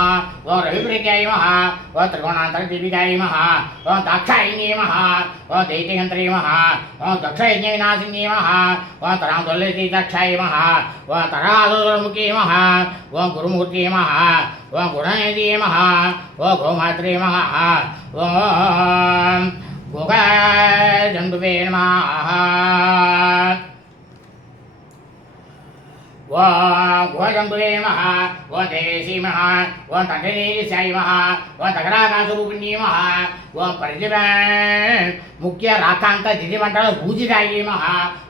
ओम रविप्रीत्याय नमः ओम त्रिकोणान्तरदीपिकाय नमः ओम दाक्षायिन्यै नमः ओम दैत्ययन्त्रे नमः ओम दक्षयज्ञविनाशिन्यै नमः ओम तरान्तुल्यतीतक्षाय नमः ओम तरासुरमुख्यै नमः ओम गुरुमूर्त्यै नमः ओम गुणनिधये नमः ओम गोमात्रे नमः ओम गोगाजम्बुवे नमः ओम गोजम्बुवे नमः ओम देवेशी नमः ओम तण्डनीशाय नमः ओम तगराकाशरूपिण्यै नमः ओम प्रतिभ मुख्य राकान्त दिदिमण्डल पूजिताय नमः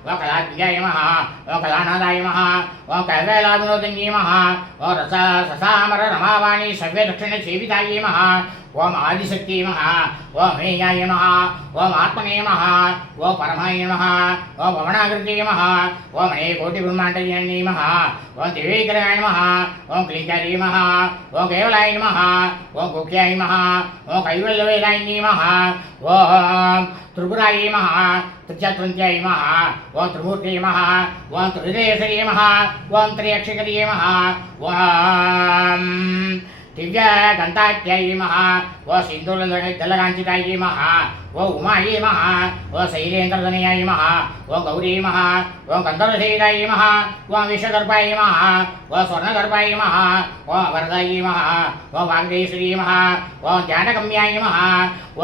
ओम कलात्मिकाय नमः ओम कलानादाय नमः ओम कैवलाविनोदिन्यै नमः ओम ससामर रमावाणी सव्यदक्षिणसेविताय नमः ओम आदिशक्ति नमः ओम हेयाय नमः ओम आत्मने नमः ओम परमाय नमः ओम भवनाकृते नमः ओम अनेकोटिब्रह्माण्डजनन्यै नमः ओम दिव्यैकराय नमः ओम क्लीकाय नमः ओम केवलाय नमः ओम गोख्याय नमः ओम कैवल्यवेदाय नमः ओम त्रिपुराय नमः त्रिचतुर्याय नमः ओम त्रिमूर्ते नमः ओम त्रिदेशये नमः ओम त्र्यक्षिकर्ये नमः ओम दिव्य गंताख्याय नमः ओ सिंधुलकांचिताय नमः ओ उमाय नमः ओ शैलेन्द्रतनयाय नमः ओ गौरी नमः ओ गंधर्वसेविताय नमः ओ विश्वगर्भाय नमः ओ स्वर्णगर्भाय नमः ओ वरदाय नमः ओ वाग्देश्वरी नमः ओ ज्ञानगम्याय नमः ओ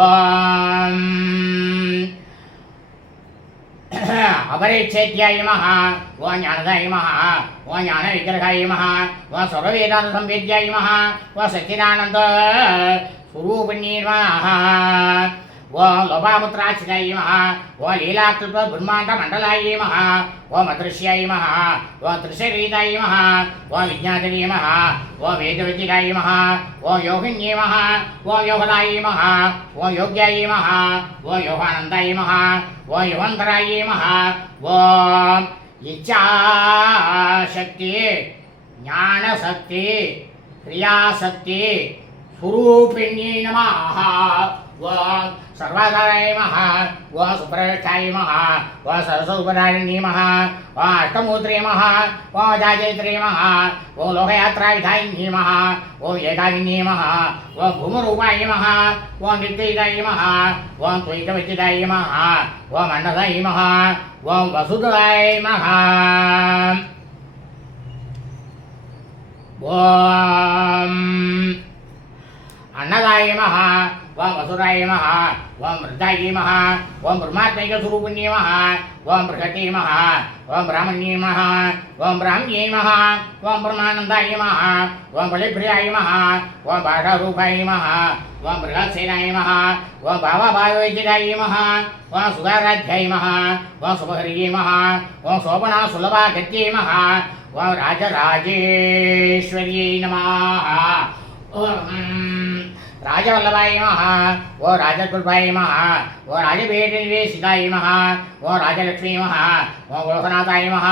अपरिच्छेद्याय नमः ओम ज्ञानदाय नमः ओम ज्ञानविग्रहाय नमः ओम सर्ववेदान्तसंवेद्याय नमः ओम सच्चिदानन्द स्वरूपिण्यै नमः ओम लोभामुद्राश्रिताय नमः ओम लीलाकल्पब्रह्माण्डमण्डलाय नमः ओम अदृश्याय नमः ओम त्रिशरीराय नमः ओम विज्ञातये नमः ओम वेदविद्याय नमः ओम योगिन्ये नमः ओम योगदाय नमः ओम योग्याय नमः ओम योगानन्दाय नमः ओम युवन्तराय नमः ओम इच्छाशक्ति ज्ञानशक्ति क्रियाशक्ति स्वरूपिण्यै नमः ओम सर्वाधाराय नमः ओम सुप्रष्ठाय नमः ओम सरस्वतीपदारिण्यै नमः ओम अष्टमूर्त्रे नमः ओम जाजयित्रे नमः ओम लोकयात्राविधायिन्यै नमः ओम एकाकिन्यै नमः ओम भूमरूपाय नमः ओम नित्ययुताय नमः ओम द्वैतविद्युताय नमः ओम अन्नदाय नमः ओम वसुदेवाय नमः ओम अन्नदाय नमः ओम वसुराय नमः ओम वृद्धाय नमः ओम ब्रह्मात्मैकस्वरूपिण्यै नमः ओम बृहते नमः ओम ब्राह्मण्ये नमः ओम ब्राह्म्ये नमः ओम ब्रह्मानन्दाय नमः ओम बलिप्रियाय नमः ओम भाषारूपाय नमः ओम बृहत्सेनाय नमः ओम भावाभाववेद्याय नमः ओम सुधाराध्याय नमः ओम शुभहर्ये नमः ओम शोभनासुलभागत्यै नमः ओम राजराजेश्वर्यै नमः ओम राजवल्लभाय नमः ओ राजकुलभाय नमः ओ राजभेटनिवेशिताय नमः ओ राजलक्ष्मी नमः ओ गोलकनाथाय नमः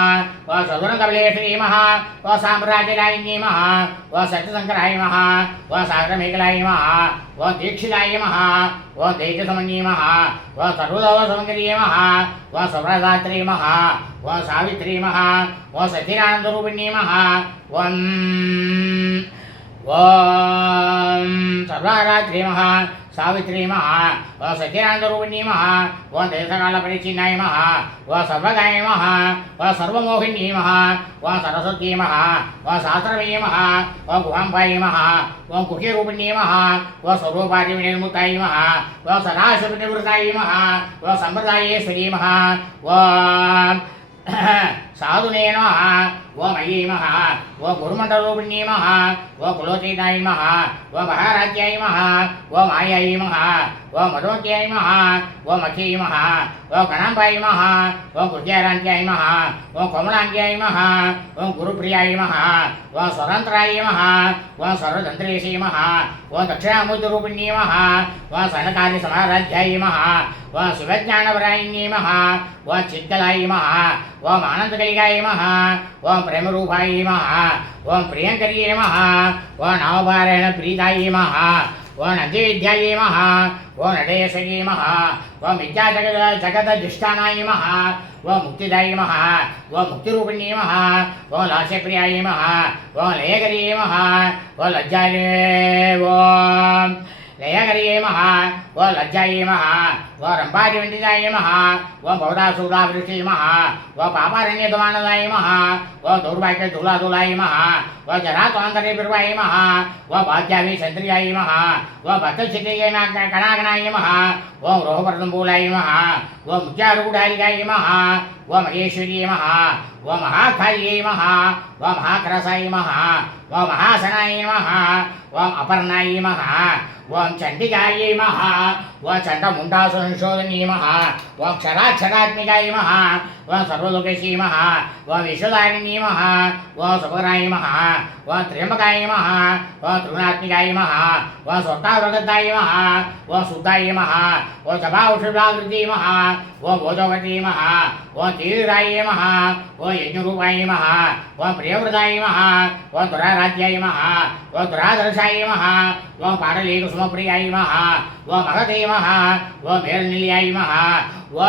ओ सगुणकमलेश्वरी नमः ओ साम्राज्यरायिन्यै नमः ओ सत्यशङ्कराय नमः ओ सागरमेखलाय नमः ओ दीक्षिताय नमः ओ तेजसमन्ये नमः ओ सर्वलोकसमङ्गल्ये नमः ओ सुप्रदात्रे नमः ओ सावित्री नमः ओ सच्चिदानन्दरूपिण्ये नमः ओम सर्वारात्री महा सावित्री महा व सत्यानंदरूपिणी महा व देशकाल परिचिन्नाय महा व सर्वगाय महा व सर्वमोहिनी महा व सरस्वती महा व शास्त्रमयी महा व गुहाम्बाई महा व कुटीरूपिणी महा व स्वरूपादि विनिर्मुक्ताय महा व सदाशिवनिवृत्ताय महा व संप्रदायेश्वरी महा व साधुने नमः व मयी महा व गुरुमण्डलरूपिणी महा व कुलोतीताय महा व महाराज्याय महा व मायाय महा व मधुमत्याय महा व मखी महा व गणाम्बाय महा व गुज्जारान्त्याय महा व कोमलान्त्याय महा व गुरुप्रियाय महा व स्वतन्त्राय महा व सर्वतन्त्रेशी महा व दक्षिणामूर्तिरूपिणी महा व सनकादि समाराध्याय महा व शिवज्ञानवरायिन्ये महा व चित्कलाय महा व आनन्दकलिकाय महा व प्रेमरूपाय महा व प्रियङ्कर्ये महा व नवपारायण प्रीताय महा व नन्दिविद्यायै महा व नटेशये महा व मिथ्याजगदधिष्ठानाय महा व मुक्तिदाय महा व मुक्तिरूपिण्ये महा व लास्यप्रियाय महा व लयकर्ये महा व लज्जाये व लयकर्ये महा व लज्जाये महा व रम्भादिवन्दिताय महा व बहुधासूदावृष्टि महा व पापारण्यदमानदाय महा व दौर्भाग्यदुलादुलाय महा व जरात्वान्तरेभिर्वाय महा व भाग्याभिचन्द्रियाय महा व भक्तचित्तये कणागणाय महा व रोहपर्दम्बूलाय महा व मुख्यारूढालिकाय महा व महेश्वर्ये महा व महाकाल्ये महा व महाक्रसाय महा व महासनाय महा व अपर्णाय महा व चण्डिकायै महा व चण्डमुण्डासुरंशोधनी महा व क्षराक्षरात्मिकाय महा व सर्वलोकेशी महा व विश्वदारिणी महा व सुभराय महा व त्र्यंबकाय महा व तृणात्मिकाय महा व स्वताव्रगताय महा व सुताय महा व जपावषुभाकृति महा व भोजवती महा व तीराय महा व यज्ञरूपाय महा व प्रियव्रताय महा व दुराराध्याय महा व दुरादर्शाय महा व पाटलीकुसुमप्रियाय महा व महते महा व मेलनिलयाय महा व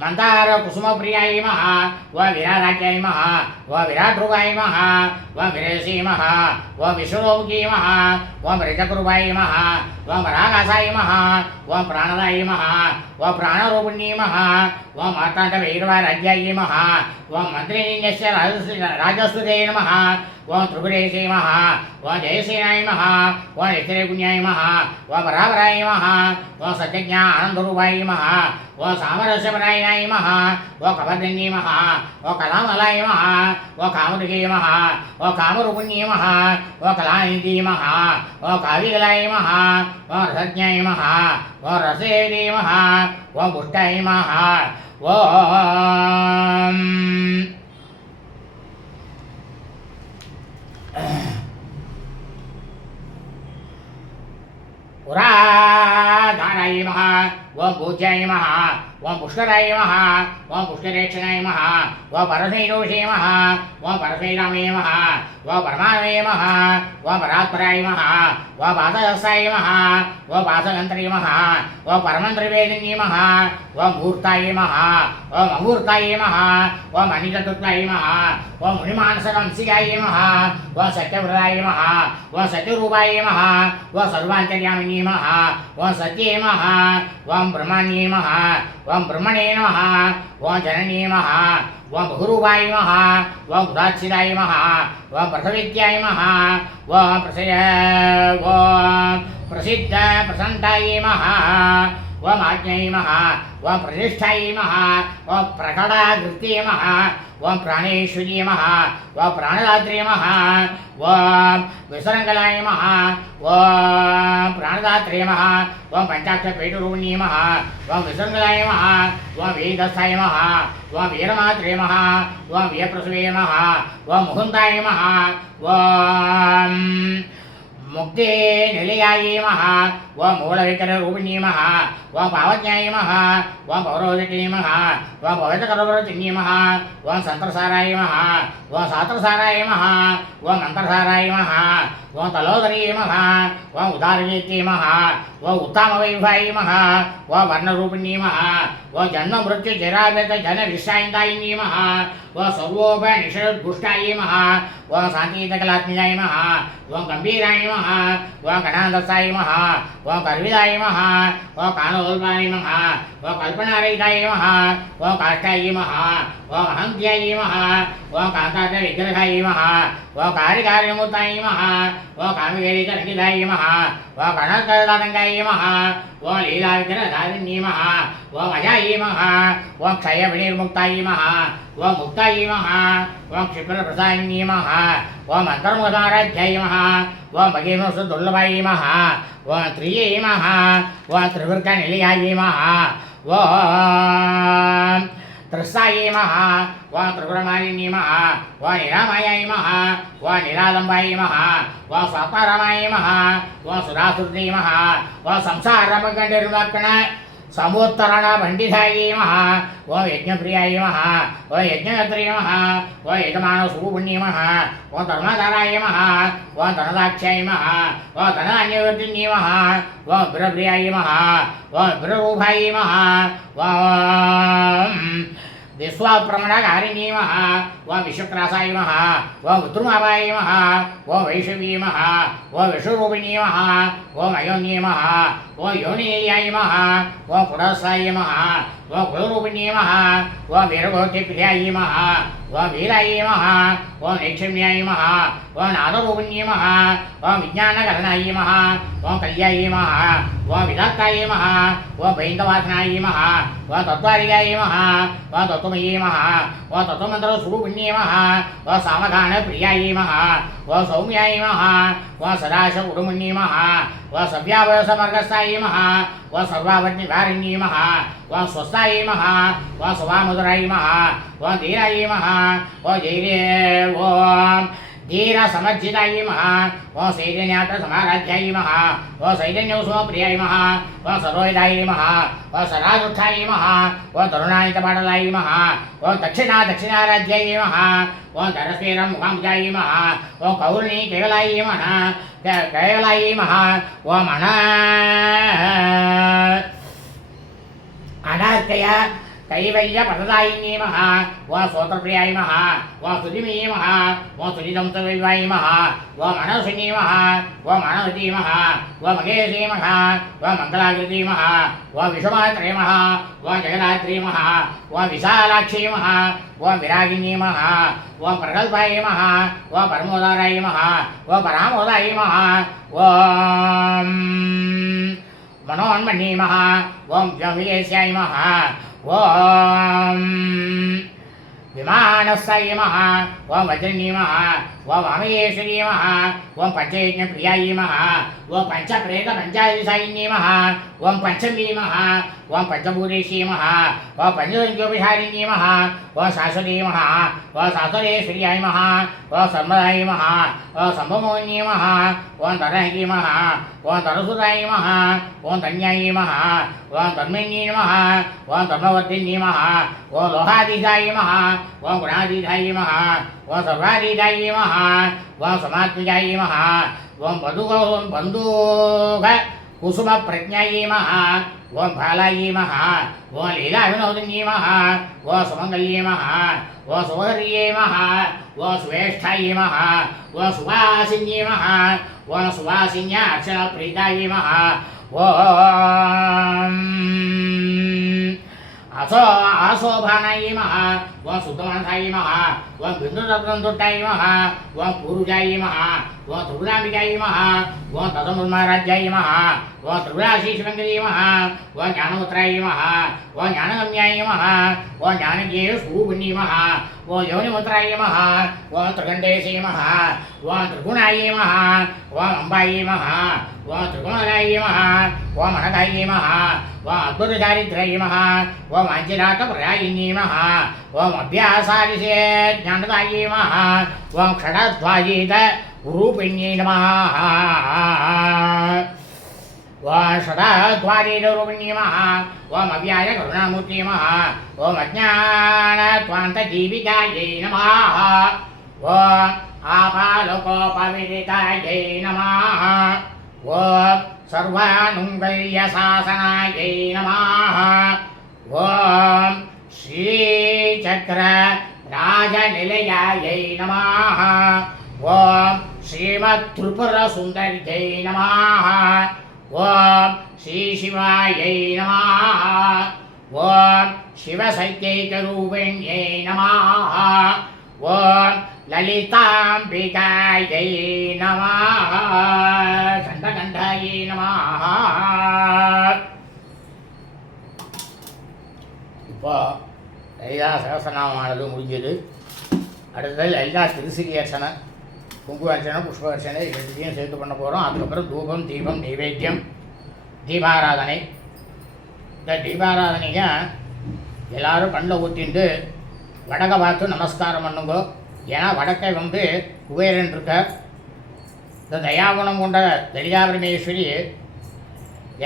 मंदार कुसुमप्रियाय महा व विराराज्याय महा व विराटरूपाय महा व विरेशी महा व विष्णुलोकी महा व मृतकृपाय महा व मराकासाय महा व प्राणदाय महा व प्राणरूपिणी महा व मार्ताण्डभैरवाराध्याय महा व मन्त्रिण्यस्य राजस्तुते नमः व त्रिपुरेशे महा व जयसेनाय महा व नित्यपुण्याय महा व बराबराय महा व सत्यज्ञा आनन्दरूपाय महा व सामरस्यपरायणाय महा व कपर्दिन्ये महा व कलामलाय महा व कामरुगे महा व कामरूपिण्ये महा व कलानिधि महा व काविकलाय महा व रसज्ञाय महा व रसेदे महा व पुष्टाय महा व पुराधाराय महा व पूज्याय महा व पुष्कराय महा व पुष्करेक्षणाय महा व परसैरोषे महा व परसैरामे महा व परमानवे महा व परात्पराय महा व पादहस्ताय महा व पादगन्त्रे महा व परमन्त्रिवेदिन्ये महा व मूर्ताय महा व ममूर्ताय महा व मणिचतुर्थाय महा व मुनिमानसवंशिकाय महा व सत्यव्रताय महा व सत्यरूपाय महा व सर्वान्तर्यामिनी महा व सत्ये महा व ब्रह्मण्ये महा व ब्रह्मणे नमः व जननी महा व बहुरूपाय महा व उदाच्छिदाय महा व प्रथविद्याय महा व प्रसिद्ध प्रसन्ताय महा व माज्ञाय महा व प्रतिष्ठाय महा व प्रकटाकृत्ये महा व प्राणेश्वर्ये महा व प्राणदात्रे महा व विसरङ्गलाय महा व प्राणदात्रे महा व पञ्चाक्षरपेटरूपिण्ये महा व विसरङ्गलाय महा व वेदस्थाय महा व वीरमात्रे महा व वीरप्रसवे महा व मुकुन्दाय महा व मुक्ते निलयाय महा ओम मूलविक्ररूपिणी नमः ओम पावज्ञाय नमः ओम पौरोहित्यै नमः ओम पवित्रकरवरतिन्यै नमः ओम संत्रसाराय नमः ओम सात्रसाराय नमः ओम अंतरसाराय नमः ओम तलोदरी नमः ओम उदारगीत्यै नमः ओम उत्तामवैभवाय नमः ओम वर्णरूपिणी नमः ओम जन्म मृत्यु जराव्यत जन विश्रायिताय नमः ओम सर्वोपनिषदुष्टाय नमः ओम शान्तिकलात्मिकाय नमः ओम गंभीराय नमः ओम गणाधसाय नमः ओम कर्विदाय नमः ओम कालोल्पाय नमः ओम कल्पनारहिताय नमः ओम काष्ठाय नमः ओम अहंत्याय नमः ओम कांतार्थ विग्रहाय नमः ओम कार्यकार्यमुक्ताय नमः ओम कामवेदितरङ्गिताय नमः ओम गणकर्तारङ्गाय नमः ओम लीलाविग्रहधारिण्यै नमः ओम अजाय नमः ओम क्षयविनिर्मुक्ताय नमः ओम मुक्ताय नमः ओम क्षिप्रप्रसादिन्यै नमः ओम अन्तर्मुखताराध्याय नमः ओम भगीरसुदुर्लभाय नमः ओम त्रिये नमः ओम त्रिवृकनिलयाय नमः ओम त्रस्साय नमः ओम त्रिपुरमालिन्यै नमः ओम निरामयाय नमः ओम निरालम्बाय नमः ओम स्वात्मारामाय नमः ओम सुरासुरते नमः ओम संसारमगण्डनिर्वाकण समुत्तरण पंडिताय नमः ओम यज्ञप्रियाय नमः ओम यज्ञगत्रे नमः ओम यजमानस्वरूपिण्यै नमः ओम धर्मधाराय नमः ओम धनदाक्षाय नमः ओम धनान्यवर्तिन्यै नमः ओम बिरप्रियाय नमः ओम बिररूपाय नमः ओम विश्वाप्रमणकारिण्यै नमः ओम विश्वक्रासाय नमः ओम उत्तमावाय नमः ओम वैष्णव्यै नमः ओम विश्वरूपिण्यै नमः ओम अयोन्यै नमः ओम योनियाय नमः ओम पुरस्साय नमः ओम कुलरूपिण्यै नमः ओम वीरभोक्तिप्रियाय नमः ओम वीराय नमः ओम नैक्षम्याय नमः ओम नादरूपिण्यै नमः ओम विज्ञानकरणाय नमः ओम कल्याय नमः ओम विदात्ताय नमः ओम वैन्दवासनाय नमः ओम तत्त्वारिकाय नमः ओम तत्त्वमयी नमः ओम तत्त्वमन्त्रस्वरूपिण्यै नमः ओम सामगानप्रियाय नमः ओम सौम्याय नमः ओम सदाशिवकुटुम्बिन्यै नमः ओम सव्यावसमर्गस्थाय नमः ओम सर्वावज्ञकारिण्यै नमः ओम स्वस्थाय नमः ओम स्वामुद्राय नमः ओम धीराय नमः ओम जैर्ये ओम धीर समर्जिताय नमः ओम शैर्यन्यात्रसमाराध्याय नमः ओम शैर्यन्योत्सवप्रियाय नमः ओम सर्वोदयाय नमः ओम सराजुष्ठाय नमः ओम तरुणायितपाटलाय नमः ओम दक्षिणाराध्याय नमः ओम धरस्फीरमुखाम्बुजाय नमः ओम कौर्णी केवलाय नमः केवलाय नमः ओम अनार्कय कैवल्यपददायिन्यै नमः ओम स्तोत्रप्रियाय नमः ओम स्तुतिमये नमः ओम स्तुतिसंस्तवैवाय नमः ओम अनवसिन्यै नमः ओम अनवती नमः ओम महेशे नमः ओम मङ्गलाकृते नमः ओम विश्वमात्रे नमः ओम जगदात्रे नमः ओम विशालाक्षे नमः ओम विरागिन्यै नमः ओम प्रकल्पाय नमः ओम परमोदाराय नमः ओम परामोदाय नमः ओम मनोन्मन्ये नमः ओम व्योमकेशाय नमः ओम विमानस्थाय नमः ओम वज्रन्यै नमः ओम वामयेश्वर्यै नमः ओम पंचयज्ञप्रियाय नमः ओम पंचप्रेतपञ्चादिशायिन्यै नमः ओम पंचमी नमः ओम पंचभूतेश्यै नमः ओम पंचसंख्योपहारिण्यै नमः ओम शाश्वते नमः ओम शाश्वतेश्वर्याय नमः ओम सर्वदाय नमः ओम सम्भवोन्यै नमः ओम धनहै नमः ओम धनसुताय नमः ओम धन्याय नमः ओम धर्मण्यै नमः ओम धर्मवर्धिन्यै नमः ओम लोहाधीशाय नमः ओम गुणाधीशाय नमः ओम सर्वाधीशाय नमः ओम समात्मजाय नमः ओम बंधुग कुसुम प्रज्ञाय नमः ओम भालाय नमः ओम लीलाविनोदिन्यै नमः ओम सुमंगल्ये नमः ओम सुवर्ये नमः ओम सुवेष्ठाय नमः ओम सुवासिन्ये नमः ओम सुवासिन्याक्षरप्रीताय नमः ओम आशोभानाय नमः ओम शुद्धमनसाय नमः ओम बिन्दुरत्नदुट्टाय नमः ओम पूरुजाय नमः ओम त्रिपुराम्बिकाय नमः ओम तदमुन्माराध्याय नमः ओम त्रिपुराशीषमङ्गले नमः ओम ज्ञानमुद्राय नमः ओम ज्ञानगम्याय नमः ओम ज्ञानज्ञेयस्वरूपिण्यै नमः ओम योनिमुद्राय नमः ओम त्रिगण्डेशे नमः ओम त्रिगुणाय नमः ओम अम्बाय नमः ओम त्रिगुणगाय नमः ओम अनघाय नमः ओम अद्भुतचारिद्राय नमः ओम अञ्जनाथप्रयायिन्यै नमः ओम अभ्यासादिशे ज्ञानदाय नमः ओम क्षणध्वायित रूपिण्यै नमः ओम सदाध्वारीरूपिणी नमः ओम अव्याय करुणामूर्ति नमः ओम अज्ञानत्वान्तजीविकायै नमः ओम आपालोकोपविदितायै नमः ओम सर्वानुङ्गल्यशासनायै नमः ओम श्रीचक्र राजनिलयायै नमः ओम श्रीमत्त्रिपुरसुन्दर्यै नमः ओम श्री शिवायै नमः ओम शिवसत्यैकरूपिण्यै नमः ओम ललिताम्बिकायै नमः चण्डकण्ठायै नमः இப்போ லலிதா சகசநாமானது முடிஞ்சது. அடுத்தது லலிதா திருசிரி அர்ச்சனை, குங்கும அர்ச்சனை, புஷ்ப அர்ச்சனை ரெண்டுத்தையும் சேர்த்து பண்ண போகிறோம். அதுக்கப்புறம் தூபம், தீபம், நைவேத்தியம், தீபாராதனை. இந்த தீபாராதனையை எல்லோரும் கண்ணில் ஊற்றிட்டு வடக்கை பார்த்து நமஸ்காரம் பண்ணுங்க. ஏன்னா வடக்கை குபேரன் இருக்க இந்த தயாகுணம் கொண்ட லலிதா பரமேஸ்வரி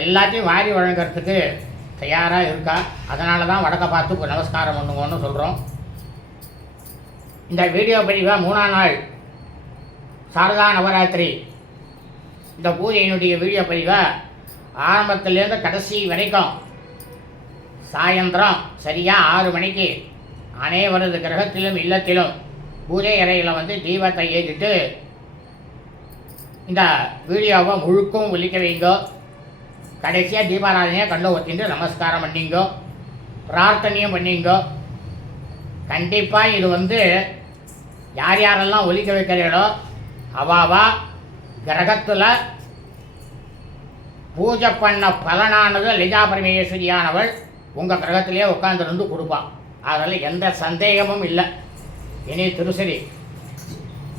எல்லாத்தையும் வாரி வழங்கிறதுக்கு தயாராக இருக்கா. அதனால தான் வடக்கை பார்த்து நமஸ்காரம் பண்ணுங்கன்னு சொல்கிறோம். இந்த வீடியோ பதிவாக 3ஆம் நாள் சாரதா நவராத்திரி இந்த பூஜையினுடைய வீடியோ பதிவாக ஆரம்பத்திலேருந்து கடைசி வரைக்கும் சாயந்தரம் சரியாக 6 மணிக்கு அனைவரது கிரகத்திலும் இல்லத்திலும் பூஜை அறையில் தீபத்தை ஏற்றிட்டு இந்த வீடியோவை முழுக்கும் ஒலிக்க வைங்கோ. கடைசியாக தீபாராதனையை கண்ணில் ஒத்திட்டு நமஸ்காரம் பண்ணிங்கோ, பிரார்த்தனையும் பண்ணிங்கோ. கண்டிப்பாக இது யார் யாரெல்லாம் ஒலிக்க வைக்கிறீங்களோ அவாவா கிரகத்தில் பூஜை பண்ண பலனானது லலிதா பரமேஸ்வரியானவள் உங்கள் கிரகத்திலே உட்காந்துருந்து கொடுப்பாள். அதில் எந்த சந்தேகமும் இல்லை. இனி திருசரி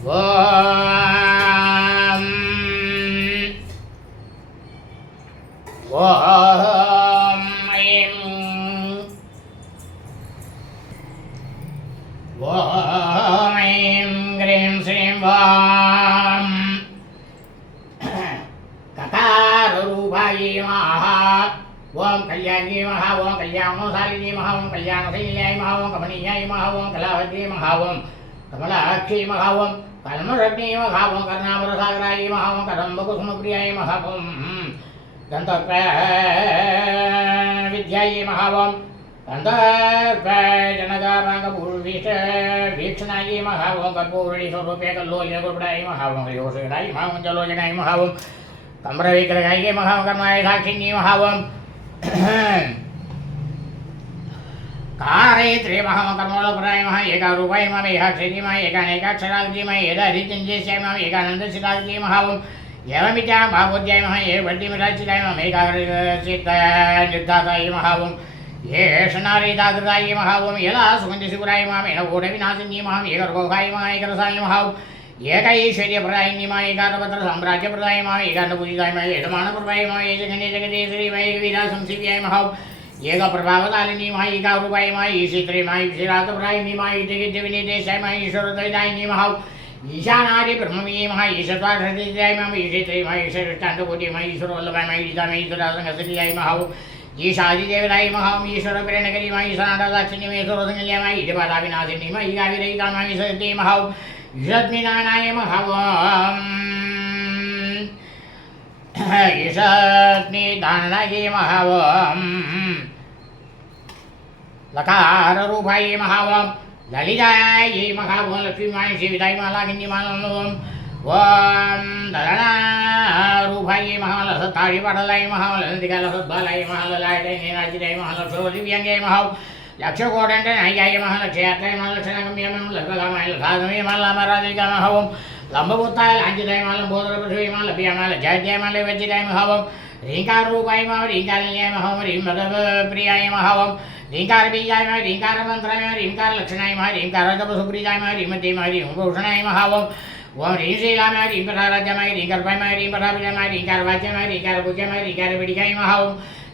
ஓம் ஓம் ஐம் ஓம் ஐம் க்ரீம் ஸ்ரீம் வாம் ககாரூபாயை மஹா ஓம் கல்யாணி மஹா ஓம் கல்யாணசாலினி மஹா ஓம் கல்யாணசைலியாய் மஹா ஓம் கமனியாய் மஹா ஓம் கலாவதி மஹா ஓம் கமலாட்சி மஹா ஓம் கல்மரட்னி மஹா ஓம் கருணாபுரசாகராயி மஹா ஓம் கடம்பகுசுமப்ரியாய் மஹா ஓம் गंधर्व विद्यायै महावं गंधर्व जनगाभागपूर्वीश वीक्षणायै महावं कर्पूरणी स्वरूपे कल्लोलिन गुरुपडायै महावं योषणायै महावं जलोजनायै महावं कम्रविग्रहायै महावं कर्माय साक्षिण्यै महावं कारयत्रे महावं कर्मोलपराय महा एकारूपाय महा एकाक्षरी महा एकानेकाक्षराग्री महा एकाधिचञ्जेस्याय महा एकानन्दसिद्धाग्री महावं एवमित्या भागवत्याय महा ये वड्डीमिराचिताय महा मेघाग्रसिद्धाय महावं ये शनारिदाग्रदाय महावं यला सुगन्धिशिवराय महा मेनगोडविनाशिन्यै महा एकर्गोगाय महा एकरसाय महावं एकैश्वर्यप्रदायिन्यै महा एकादपत्रसाम्राज्यप्रदाय महा एकान्नपूजिताय महा यजमानप्रदाय महा जगने जगदीश्वरी महा एकवीरासंसिव्याय महा एकप्रभावतालिनी महा एकारूपाय महा ईशित्रे महा ईशिरातप्रदायिनी महा जगद्विनिदेशाय महा ईश्वरदैदायिनी महा ईशानादि ब्रह्मवीय महा ईशत्वाघ्रदित्याय महा ईशित्रे महा ईश्वरष्टाण्डकोटि महा ईश्वरवल्लभाय महा ईशा महा ईश्वरासंगसरियाय महा ईशादिदेवताय महा ईश्वरप्रेरणकरी महा ईशानादाक्षिण्य महा ईश्वरसंगल्या महा ईशपादाविनाशिनी महा ईगाविरहिता महा ईशते महा ईशत्निनानाय महा ईशत्निदाननाय महा लकाररूपाय महा ललितायै महावं लक्ष्मीमाय शिविताय महालागिन्नी महावं ओम दलनारूपायै महालसत्ताळि पाटलाय महालसन्तिकालसद्बालाय महाललायटाय नेनाचिताय महालक्षोदिव्यांगाय महाव लक्षकोटण्डनायाय महालक्षयात्राय महालक्षणागम्याय महालक्षगामाय लखागमय महालामराजिका महावं लम्बभूताय लाञ्छिताय महालम्बोदरपृथ्वी महालभ्याय महालजयत्याय महालवज्जिताय महावं रीङ्काररूपाय महाव रीङ्कालिन्याय महावं रीमदप्रियाय महावं रींकारबीजाय महा रींकारमन्त्राय महा रींकारलक्षणाय महा रींकारतपसुप्रीजाय महा रीमते महा रींभूषणाय महावं ओम रींशीलाय महा रींपराराज्याय महा रींकर्पाय महा रींपराभिजाय महा रींकारवाच्याय महा रींकारपूज्याय महा रींकारवेदिकाय महावं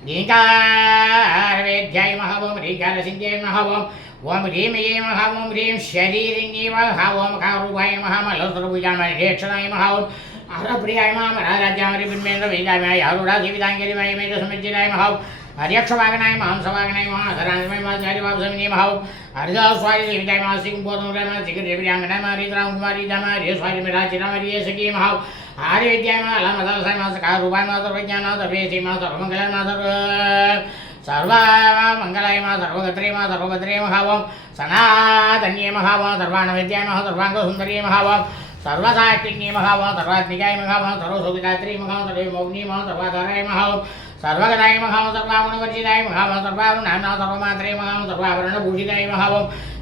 रींकारवेद्याय महावं रींकारसिद्ध्याय महावं ओम ह्रीमये महावं ह्रीं शरीरिण्ये महावं कारूपाय महामलसर्वभुजाय महा रेक्षणाय महावं प्रियाय महाराज्यामरी बिन्मेन्द्र वेदाय आरूढ़ा जीवितांगेरी मय मेज समिज्जिनाय महाव हरियक्षवागनाय महांसवागनाय महाधरांगनाय महाचारी वासमिनी महाव हरिदा स्वारी जीविताय महासिंह बोधुराय महासिंह देवयांगनाय महारिद्राम कुमारी दामा रे स्वारी मेरा चिरामरी सखी महाव आर्य विद्याय महाला मदलसाय महासकार रूपाय महासर्व विज्ञान सर्वेसी महासर्वमंगलाय महासर्व सर्व मंगलाय महासर्वगत्रे महासर्वभद्रे महाव सनातन्ये महाव सर्वाण विद्याय महासर्वांग सुंदरी महाव सर्वसात्विकी महाव सर्वात्मिकाय महाव सर्वसुखितात्री महाव सर्वमौनी महाव सर्वाधाराय महाव सर्वगदाय महाव सर्वागुणवर्जिताय महाव सर्वारुणाम्ना सर्वमात्रे महाव सर्वाभरणभूषिताय महाव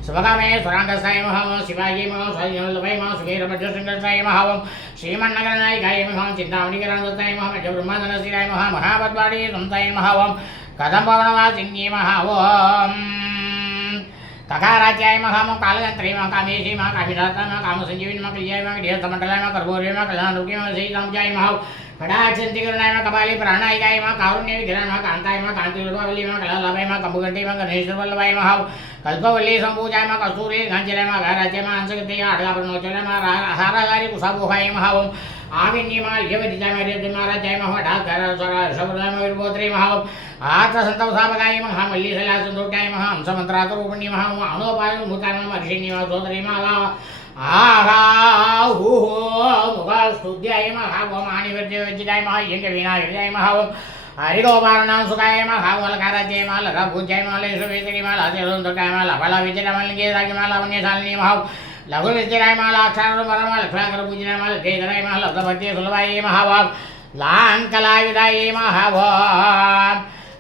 स्वकामे स्वरांगसाय महाव शिवाय महाव स्वादिनवल्लभाय महाव सुखेरमध्यसंकर्षाय महाव श्रीमन्नगरनायकाय महाव चिन्तामणिकरानदत्ताय महाव ब्रह्मानन्दशिराय महाव महापद्वाणी संताय महाव कदम्बवनवासिन्ये महाव ककाराच्याय महाम कालयंत्रे मा कामेशी मा कामिनाथा मा कामसंजीविनी मा कल्याय मा देहसमंडलाय मा कर्पूरे मा कल्याणरूपी मा सहितांजाय महाव कडाक्षंतिकरणाय मा कपाली प्राणायिकाय मा कारुण्य विधिराय मा कांताय मा कांतिरूपावली मा कलालाभाय मा कंबुगंटी मा गणेशवल्लभाय महाव कल्पवल्ली संपूजाय मा कस्तूरी गांजलाय मा घराचे मा अंशगते आडगापरनोचलाय मा हारागारी कुसाबोहाय महाव आविन्नी मा यवदिजाय मा देव महाराजाय मा ढाकर सरा शबराय मा वीरभद्रे महाव आत्र संतव साबगाय महा मल्ली सला संतोटाय महा हंसमंत्रात रूपणी महा अणोपाय मुताय महा ऋषिनी महा सोदरी महा आहा हु मुगा स्तुत्याय महा व मानिवर्जय वज्जिताय महा यंग विनायकाय महा हरिगोपारणां सुखाय महा वलकाराजय महा लगा पूज्याय महा लेशवेतरी महा लासे संतोटाय महा लभला विजय मलगे रागी महा लावण्य शालिनी महा लघु विजय महा लाक्षार महा लक्षाकर पूजनाय महा देदराय महा लब्धभक्ति सुलभाय महा लां कलाविदाय महा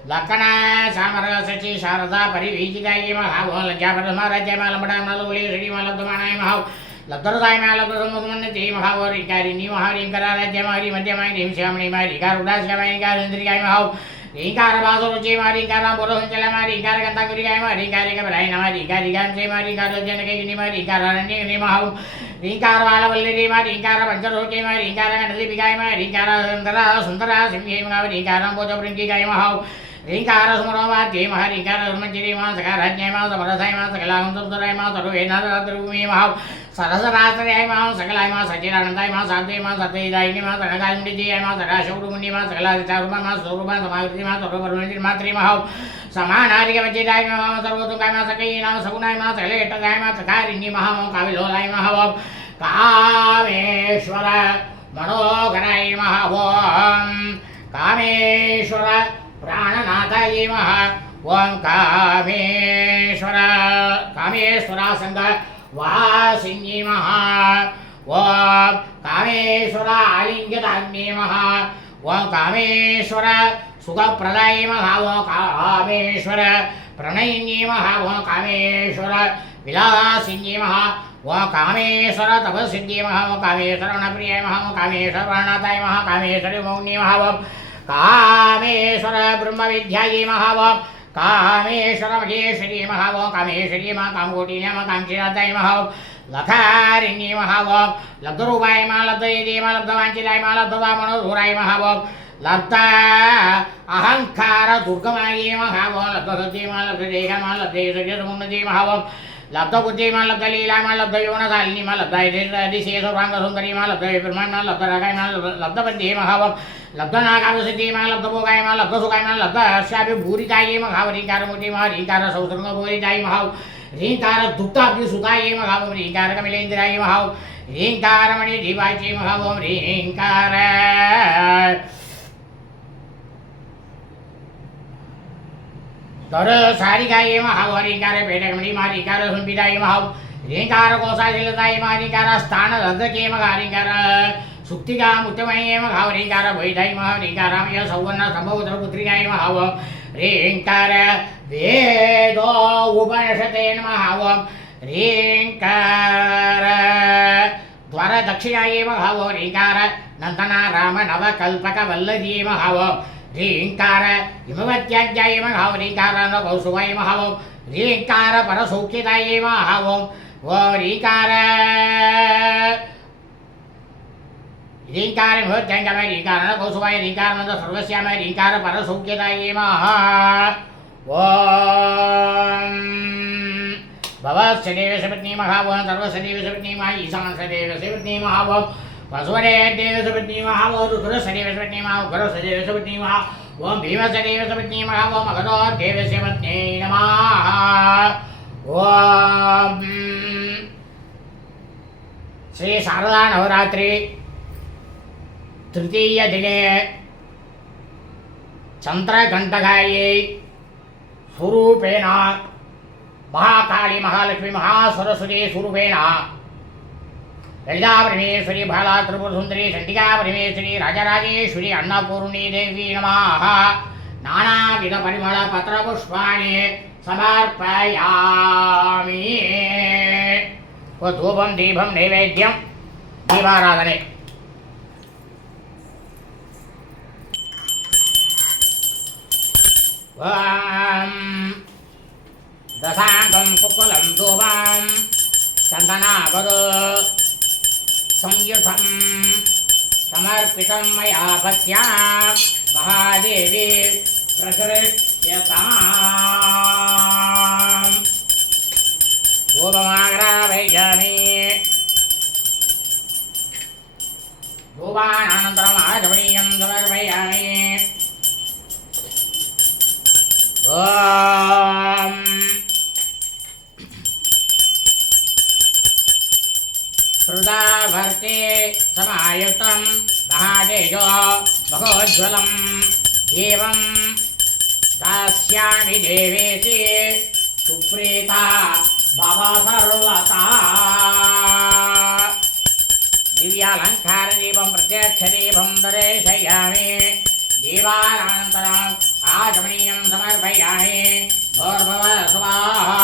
लक्कना सामरसची शारदा परिवीजिताय महाव लज्जापर महाराज्याय महालंबडाय महालोली श्री महालब्धमानाय महाव लब्धरदाय महालब्धसमुद्मन्यते महाव रिकारिणी महारिंकराराज्य महारी मध्यमाय रींश्यामणी महारिकार उदास्यामाय रिकारिंद्रियाय महाव रिंकार बासुरुचि महारिकारा बोलसंचला महारिकार गंताकुरिकाय महारिकारिक बलाय महारिकारिकांसे महारिकार जनकगिनी महारिकारारण्यगिनी महाव रिंकार बालवल्लरी महारिकार पंचरोचे महारिकार गणदीपिकाय महारिकार सुंदरा सिंहे महाव रिंकार बोधवृंगिकाय महाव रिंकार स्मरोवाद्ये महारिंकार स्मज्जिरे महा सकाराज्ञाय महा समरसाय महा सकलाहं सुंदराय महा सर्वेनादरात्रिभूमि महा सरसरात्रयाय महा सकलाय महा सचिरानंदाय महा साध्वे महा सत्यदायिनी महा सनकालिंदिजयाय महा सदाशिवमुनि महा सकलादिचारूपा महा स्वरूपा समागति महा सर्वपरमेश्वरी मात्रे महा समानारिक वज्जिताय महा सर्वतुकाय महा सकयी नाम सगुणाय महा सकलेटकाय महा सकारिणी महा काविलोलाय महा कामेश्वर मनोहराय महा कामेश्वर प्राणनाथाय महा ओम कामेश्वरा संग वासिन्ये महा ओम कामेश्वर आलिंगदाग्ने महा ओम कामेश्वर सुखप्रदाय महा ओम कामेश्वर प्रणयिन्ये महा ओम कामेश्वर विलासिन्ये महा ओम कामेश्वर तपसिन्ये महा ओम कामेश्वर प्रियाय महा ओम कामेश्वर प्राणनाथाय महा कामेश्वर मौन्ये महा ओम कामेश्वर ब्रह्म विद्याये महाव कामेश्वर महेश्वरी महाव कामेश्वरी मा कामकोटी मा कांक्षीनाथाय महाव लखारिणी महाव लब्धरूपाय मा लब्धयेदे मा लब्धवांचिताय मा लब्धवामनोधुराय महाव लब्ध अहंकार दुर्गमाये महाव लब्धसत्ये मा लब्धदेह मा लब्धेशमुन्नति महाव लब्धबुद्धि मा लब्धलीला मा लब्धयौवनशालिनी मा लब्धदिशे सर्वांगसुन्दरी मा लब्धविब्रह्माण्ड मा लब्धरागाय मा लब्धबद्धे महाव लब्धनागावसिद्धि मा लब्धभोगाय मा लब्धसुखाय मा लब्धस्याभिभूरिताय महाव रीकारमूर्ति मा रीकार सौसर्गभूरिताय महाव रीकार दुःखाभिसुखाय महाव रीकार कमिलेन्द्राय महाव रीकारमणि जीवाय महाव रीकार तर सारिकाय महाव रीकार पेटकमणि मा रीकार संपिताय महाव रीकार कोशाशिलताय मा रीकार स्थान रद्धके महा रीकार सुक्तिका मुत्तमये महाव रीकार वैधाय महाव रीकारामय सौवर्ण संभवतर पुत्रिकाय महाव रीकार वेदो उपनिषतेन महाव रीकार द्वार दक्षिणाय महाव रीकार नंदना राम नवकल्पक वल्लभी महाव रींकार हिमवत्याज्याय महाव रींकार नवसुवाय महाव रींकार परसौख्यताय महाव व रींकार रींकार हिमवत्याज्याय रींकार नवसुवाय रींकार नंद सर्वस्यामय रींकार परसौख्यताय महा ओम भवस्य देवस्य पत्नी महाव सर्वस्य देवस्य पत्नी महा ईशानस्य देवस्य पत्नी महाव वसुवरे देवसपत्नी महा वो रुद्रसदेवसपत्नी महा उग्रसदेवसपत्नी महा ओम भीमसदेवसपत्नी महा ओम मगधो देवस्य पत्नी नमः ओम श्री शारदा नवरात्रि तृतीय दिने चंद्रघंटकायै स्वरूपेण महाकाली महालक्ष्मी महासरस्वती स्वरूपेण ललिता परमेश्वरी बाला त्रिपुरसुंदरी चंडिका परमेश्वरी राजराजेश्वरी अन्नपूर्णी देवी नमः नानाविध परिमल पत्र पुष्पाणि समर्पयामि धूपं दीपं नैवेद्यं दीपाराधने दशांगं कुकुलं धूपं चन्दनावद संयुतं समर्पितं मया भक्त्या महादेवी प्रकृत्यताम् धूपमाग्रापयामि धूपानन्तरम् आचमनीयं समर्पयामि ॐ हृदावर्ते समायुक्तं महातेजो महोज्ज्वलं देवं दास्यामि देवेति सुप्रीता भव सर्वता दिव्यालङ्कारदीपं प्रत्यक्षदीपं दर्शयामि दीपानन्तरम् आचमनीयं समर्पयामि भोर्भुव स्वाहा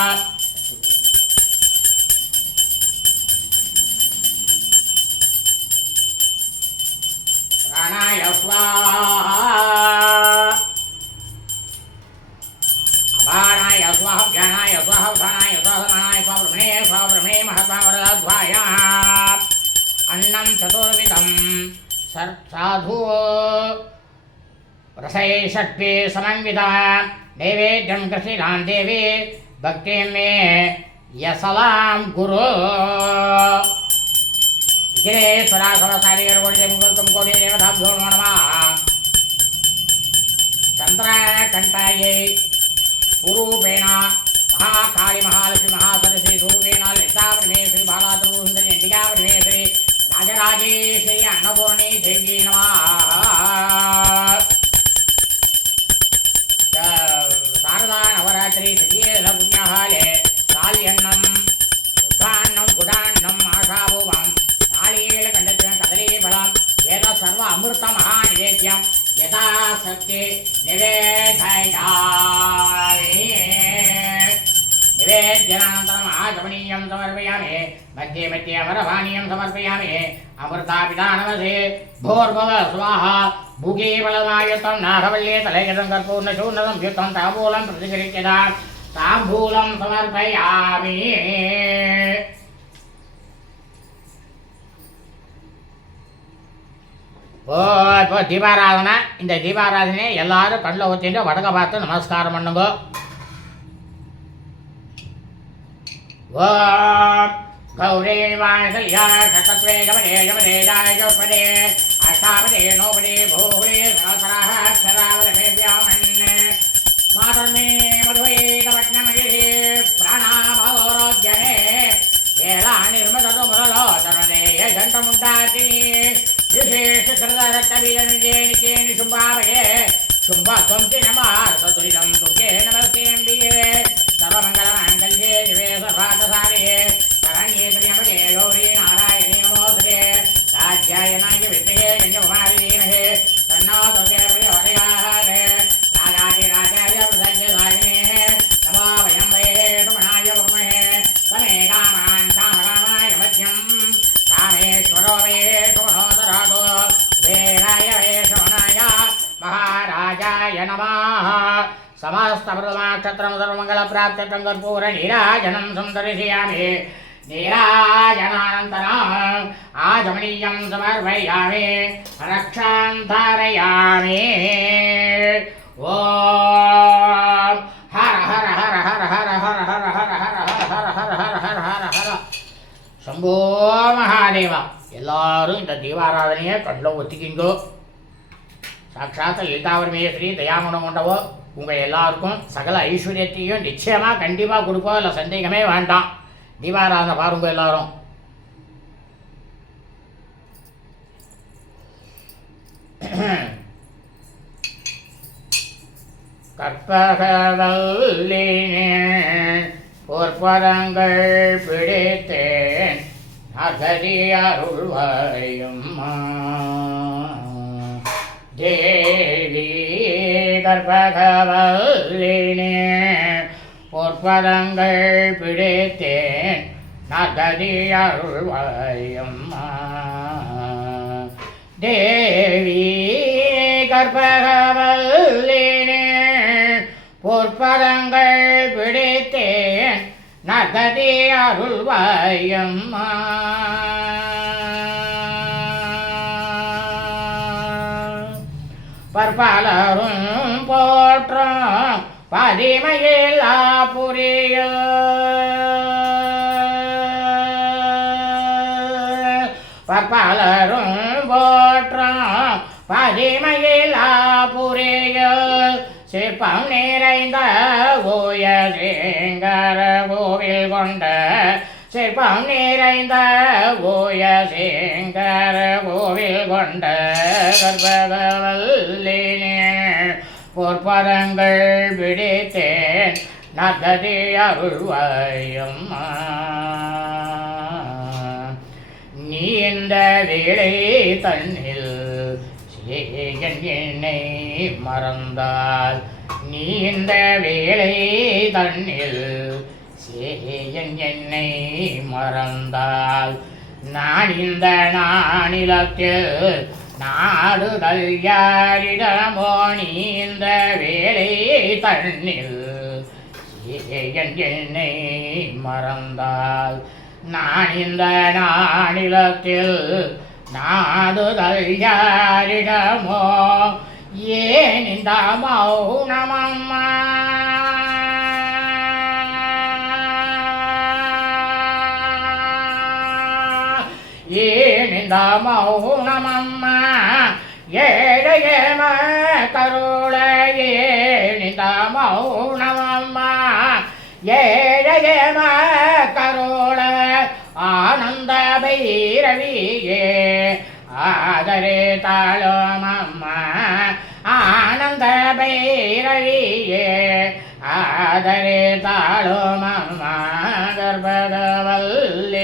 प्राणाय स्वाहा अपानाय स्वाहा ज्ञानाय स्वाहा उदानाय स्वाहा समानाय स्वाहा ब्रह्मणे महत्वा वरद्वाय अन्नं चतुर्विधं साधु रसै षट्पे समन्विता नैवेद्यं कृष्णां देवी भक्तिं मे यसलां गुरु विघ्नेश्वरा सर्वसारिगर्वोडे मुकुन्दं कोटि देवताभ्यो नमः चन्द्रघण्टायै स्वरूपेण महाकाली महालक्ष्मी महासरस्वती स्वरूपेण ललिता परमेश्वरी बाला त्रिपुरसुंदरी चण्डिका परमेश्वरी राजराजेश्वरी अन्नपूर्णी देवी नमः शारदा नवरात्रि तृतीय पुण्यकाले काल्यन्नं शुद्धान्नं गुडान्नं आशाभूवं नारिकेलकण्डं कदलीफलं वेद सर्व अमृतमहानिवेद्यं यथा शक्ति निवेदयामि निवेद्यानन्तरम् आचमनीयं समर्पयामि मध्ये मध्ये अमरपानीयं समर्पयामि अमृतापितानमसे भोर्भुव स्वाहा भुगे बलमायुतं नागवल्ये तलयजं कर्पूर्णशूर्णं युतं ताम्बूलं प्रतिगृह्यता ताम्बूलं समर्पयामि இப்போ தீபாராதனை இந்த தீபாராதனை எல்லாரும் கண்ணில் ஊற்றிட்டு வடக்க பார்த்து நமஸ்காரம் பண்ணுங்க ஓம் गौरी वाणसल्या शतत्वे गमने गमने जायजोपदे अष्टापदे नोपदे भूपदे सहस्राः अक्षरावरमे व्यामन् मातर्मे मधुये तवज्ञमगिः प्राणाभवरोद्यने एलानिर्मदतो मुरलोचरणे यजन्तमुण्डातिनि विशेषकृतरक्तबीजनिजेनिकेनि शुम्भावये शुम्भत्वं नमः दुर्गे नमस्तेऽम्बिके सर्वमङ्गलमाङ्गल्ये शिवे सर्वार्थसाधिके शरण्ये त्र्यम्बके गौरी नारायणी नमोऽस्तुते कात्यायनाय विद्महे कन्याकुमारी धीमहि तन्नो दुर्गे प्रचोदयात् राजाधिराजाय प्रसज्यसायिने नमो वयं वै सुमनाय कुर्महे तमे कामान् कामकामाय मध्यं कामेश्वरो मे सुमनोदरातो वेदाय वै श्रवणाय महाराजाय नमः समस्त प्रथमाक्षत्रं सर्वमङ्गलप्राप्त्यर्थं कर्पूर नीराजनं संदर्शयामि नीराजनानन्तरम् आचमनीयं समर्पयामि रक्षां धारयामि ॐ हर हर हर हर हर हर हर हर हर हर हर हर हर हर हर हर शम्भो महादेव ಎಲ್ಲ எல்லாரும் இந்த தீபாராதனையை கண்ணில் ஒத்திக்கிங்கோ. சாட்சாத் லலிதாவரமேஸ்வரி தயாகுணம் கொண்டவோ உங்கள் எல்லாருக்கும் சகல ஐஸ்வர்யத்தையும் நிச்சயமாக கண்டிப்பாக கொடுப்போம், இல்லை சந்தேகமே வேண்டாம். தீபாராதனை பாருங்க எல்லாரும். கற்பகவல்லினே பொற்பதங்கள் பிடித்தேன் அகதி அருள்வாயம்மா தேவி. கற்பகவல்லினே பொற்பதங்கள் பிடித்தேன் நகதி அருள்வாயம்மா தேவி. கற்பகவல்லினே பொற்பதங்கள் பிடித்தேன் நகதி அருள்வாயம்மா பற்பலரும் போற்றும் பதிமையில்லா புரிய பற்பலரும் போற்றும் பதிமையில்லா புரிய சிற்பம் நிறைந்த ஓய சேங்கர கோவில் கொண்ட சிற்பம் நிறைந்த ஓய சேங்கர கோவில் கொண்ட கற்பகவல்லினே பொற்பதங்கள் பிடித்தேன் நகதி அருள்வாயம்மா நீ இந்த வேளை தன்னில் சேகன் என்னை மறந்தால் நீ இந்த வேளை தன்னில் சேகன் என்னை மறந்தால் நான் இந்த நானிலத்தில் நாடுதல் யாரிடமோ நீ இந்த வேளை தன்னில் சேகன் என்னை மறந்தால் நான் இந்த நானிலத்தில் நாடுதல் யாரிடமோ ஏன் இந்த மௌனமம்மா ஏன் இந்த மௌனமம்மா ஏழையம கருள ஏன் இந்த மௌனமம்மா ஏழையம கருள ஆனந்த பைரவியே ஆதரே தாளோமம்மா ஆனந்த பைரவியே ஆதரே தாளோமம்மா கற்பகவல்லினே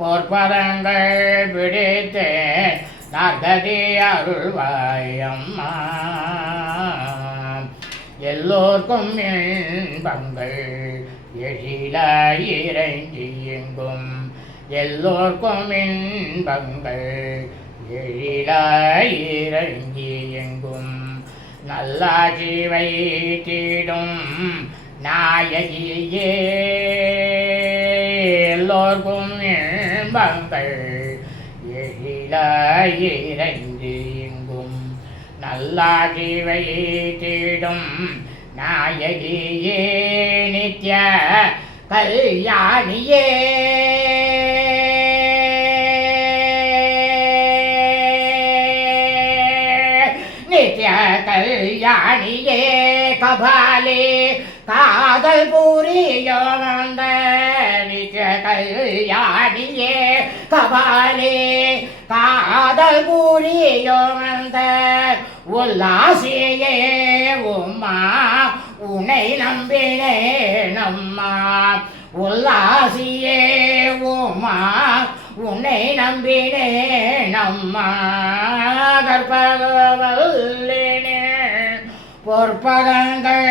பொற்பதங்கள் பிடித்தேன் நகதி அருள்வாயம்மா எல்லோர்க்கும் இன்பங்கள் எழிலாயிரங்கி எங்கும் எல்லோர்க்கும் இன்பங்கள் எழிலாயிரங்கி எங்கும் நல்லாட்சி வைத்திடும் நாயகியே எல்லோர்க்கும் இன்பங்கள் எழிலாயிரங்கி எங்கும் நல்லாட்சி வைத்திடும் நாயகியே நித்ய கல்யாணியே நித்ய கல்யாணியே கபாலே காதல் புரியோ வந்த நித்ய கல்யாணியே கபாலே காதல் புரியோ வந்த உல்லாசியே உம்மா உன்னை நம்பினேன் அம்மா உல்லாசியே உம்மா உன்னை நம்பினேன் அம்மா கற்பகவல்லினே பொற்பதங்கள்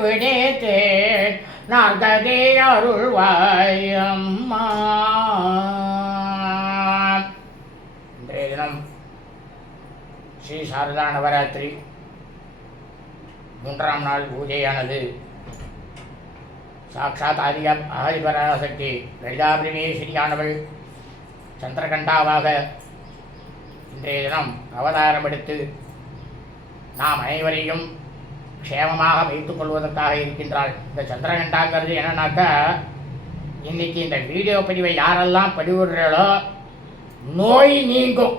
விடுத்தேன் நகதி அருள்வாயம்மா. இன்றைய தினம் ஸ்ரீ சாரதா நவராத்திரி 3ஆம் நாள் பூஜையானது. சாட்சாத் ஆதிபராசக்தி லலிதாபிரமேஸ்வரியானவள் சந்திரகண்டாவாக இன்றைய தினம் அவதாரம் எடுத்து நாம் அனைவரையும் க்ஷேமமாக வைத்துக் கொள்வதற்காக இருக்கின்றாள். இந்த சந்திரகண்டாங்கிறது என்னன்னாக்கா, இன்றைக்கி இந்த வீடியோ பதிவை யாரெல்லாம் பதிவிடுறாளோ நோய் நீங்கும்.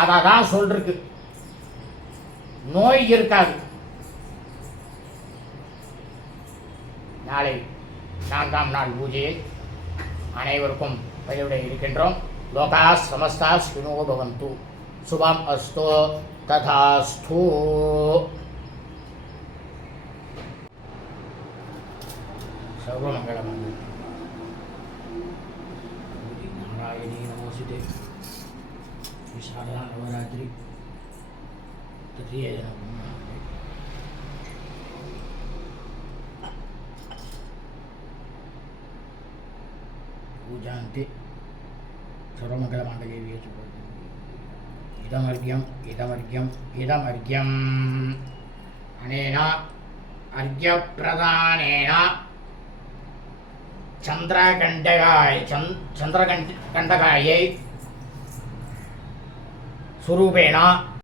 அதை தான் சொல்லிருக்கு. நோய் இருக்காது. நாளை 4ஆம் நாள் பூஜையை அனைவருக்கும் பதிவிட இருக்கின்றோம். லோகா சமஸ்தா சுகினோ பவந்து. சுபம் அஸ்து. ததாஸ்து. சர்வமங்களம். நாராயணி நமோஸ்துதே. விசாலா நவராத்திரி तृतीय पूजान्ते सर्वमङ्गलमाङ्गल्ये इदमर्घ्यम् अनेन अर्घ्यप्रदानेन चन्द्रकण्टकायै स्वरूपेण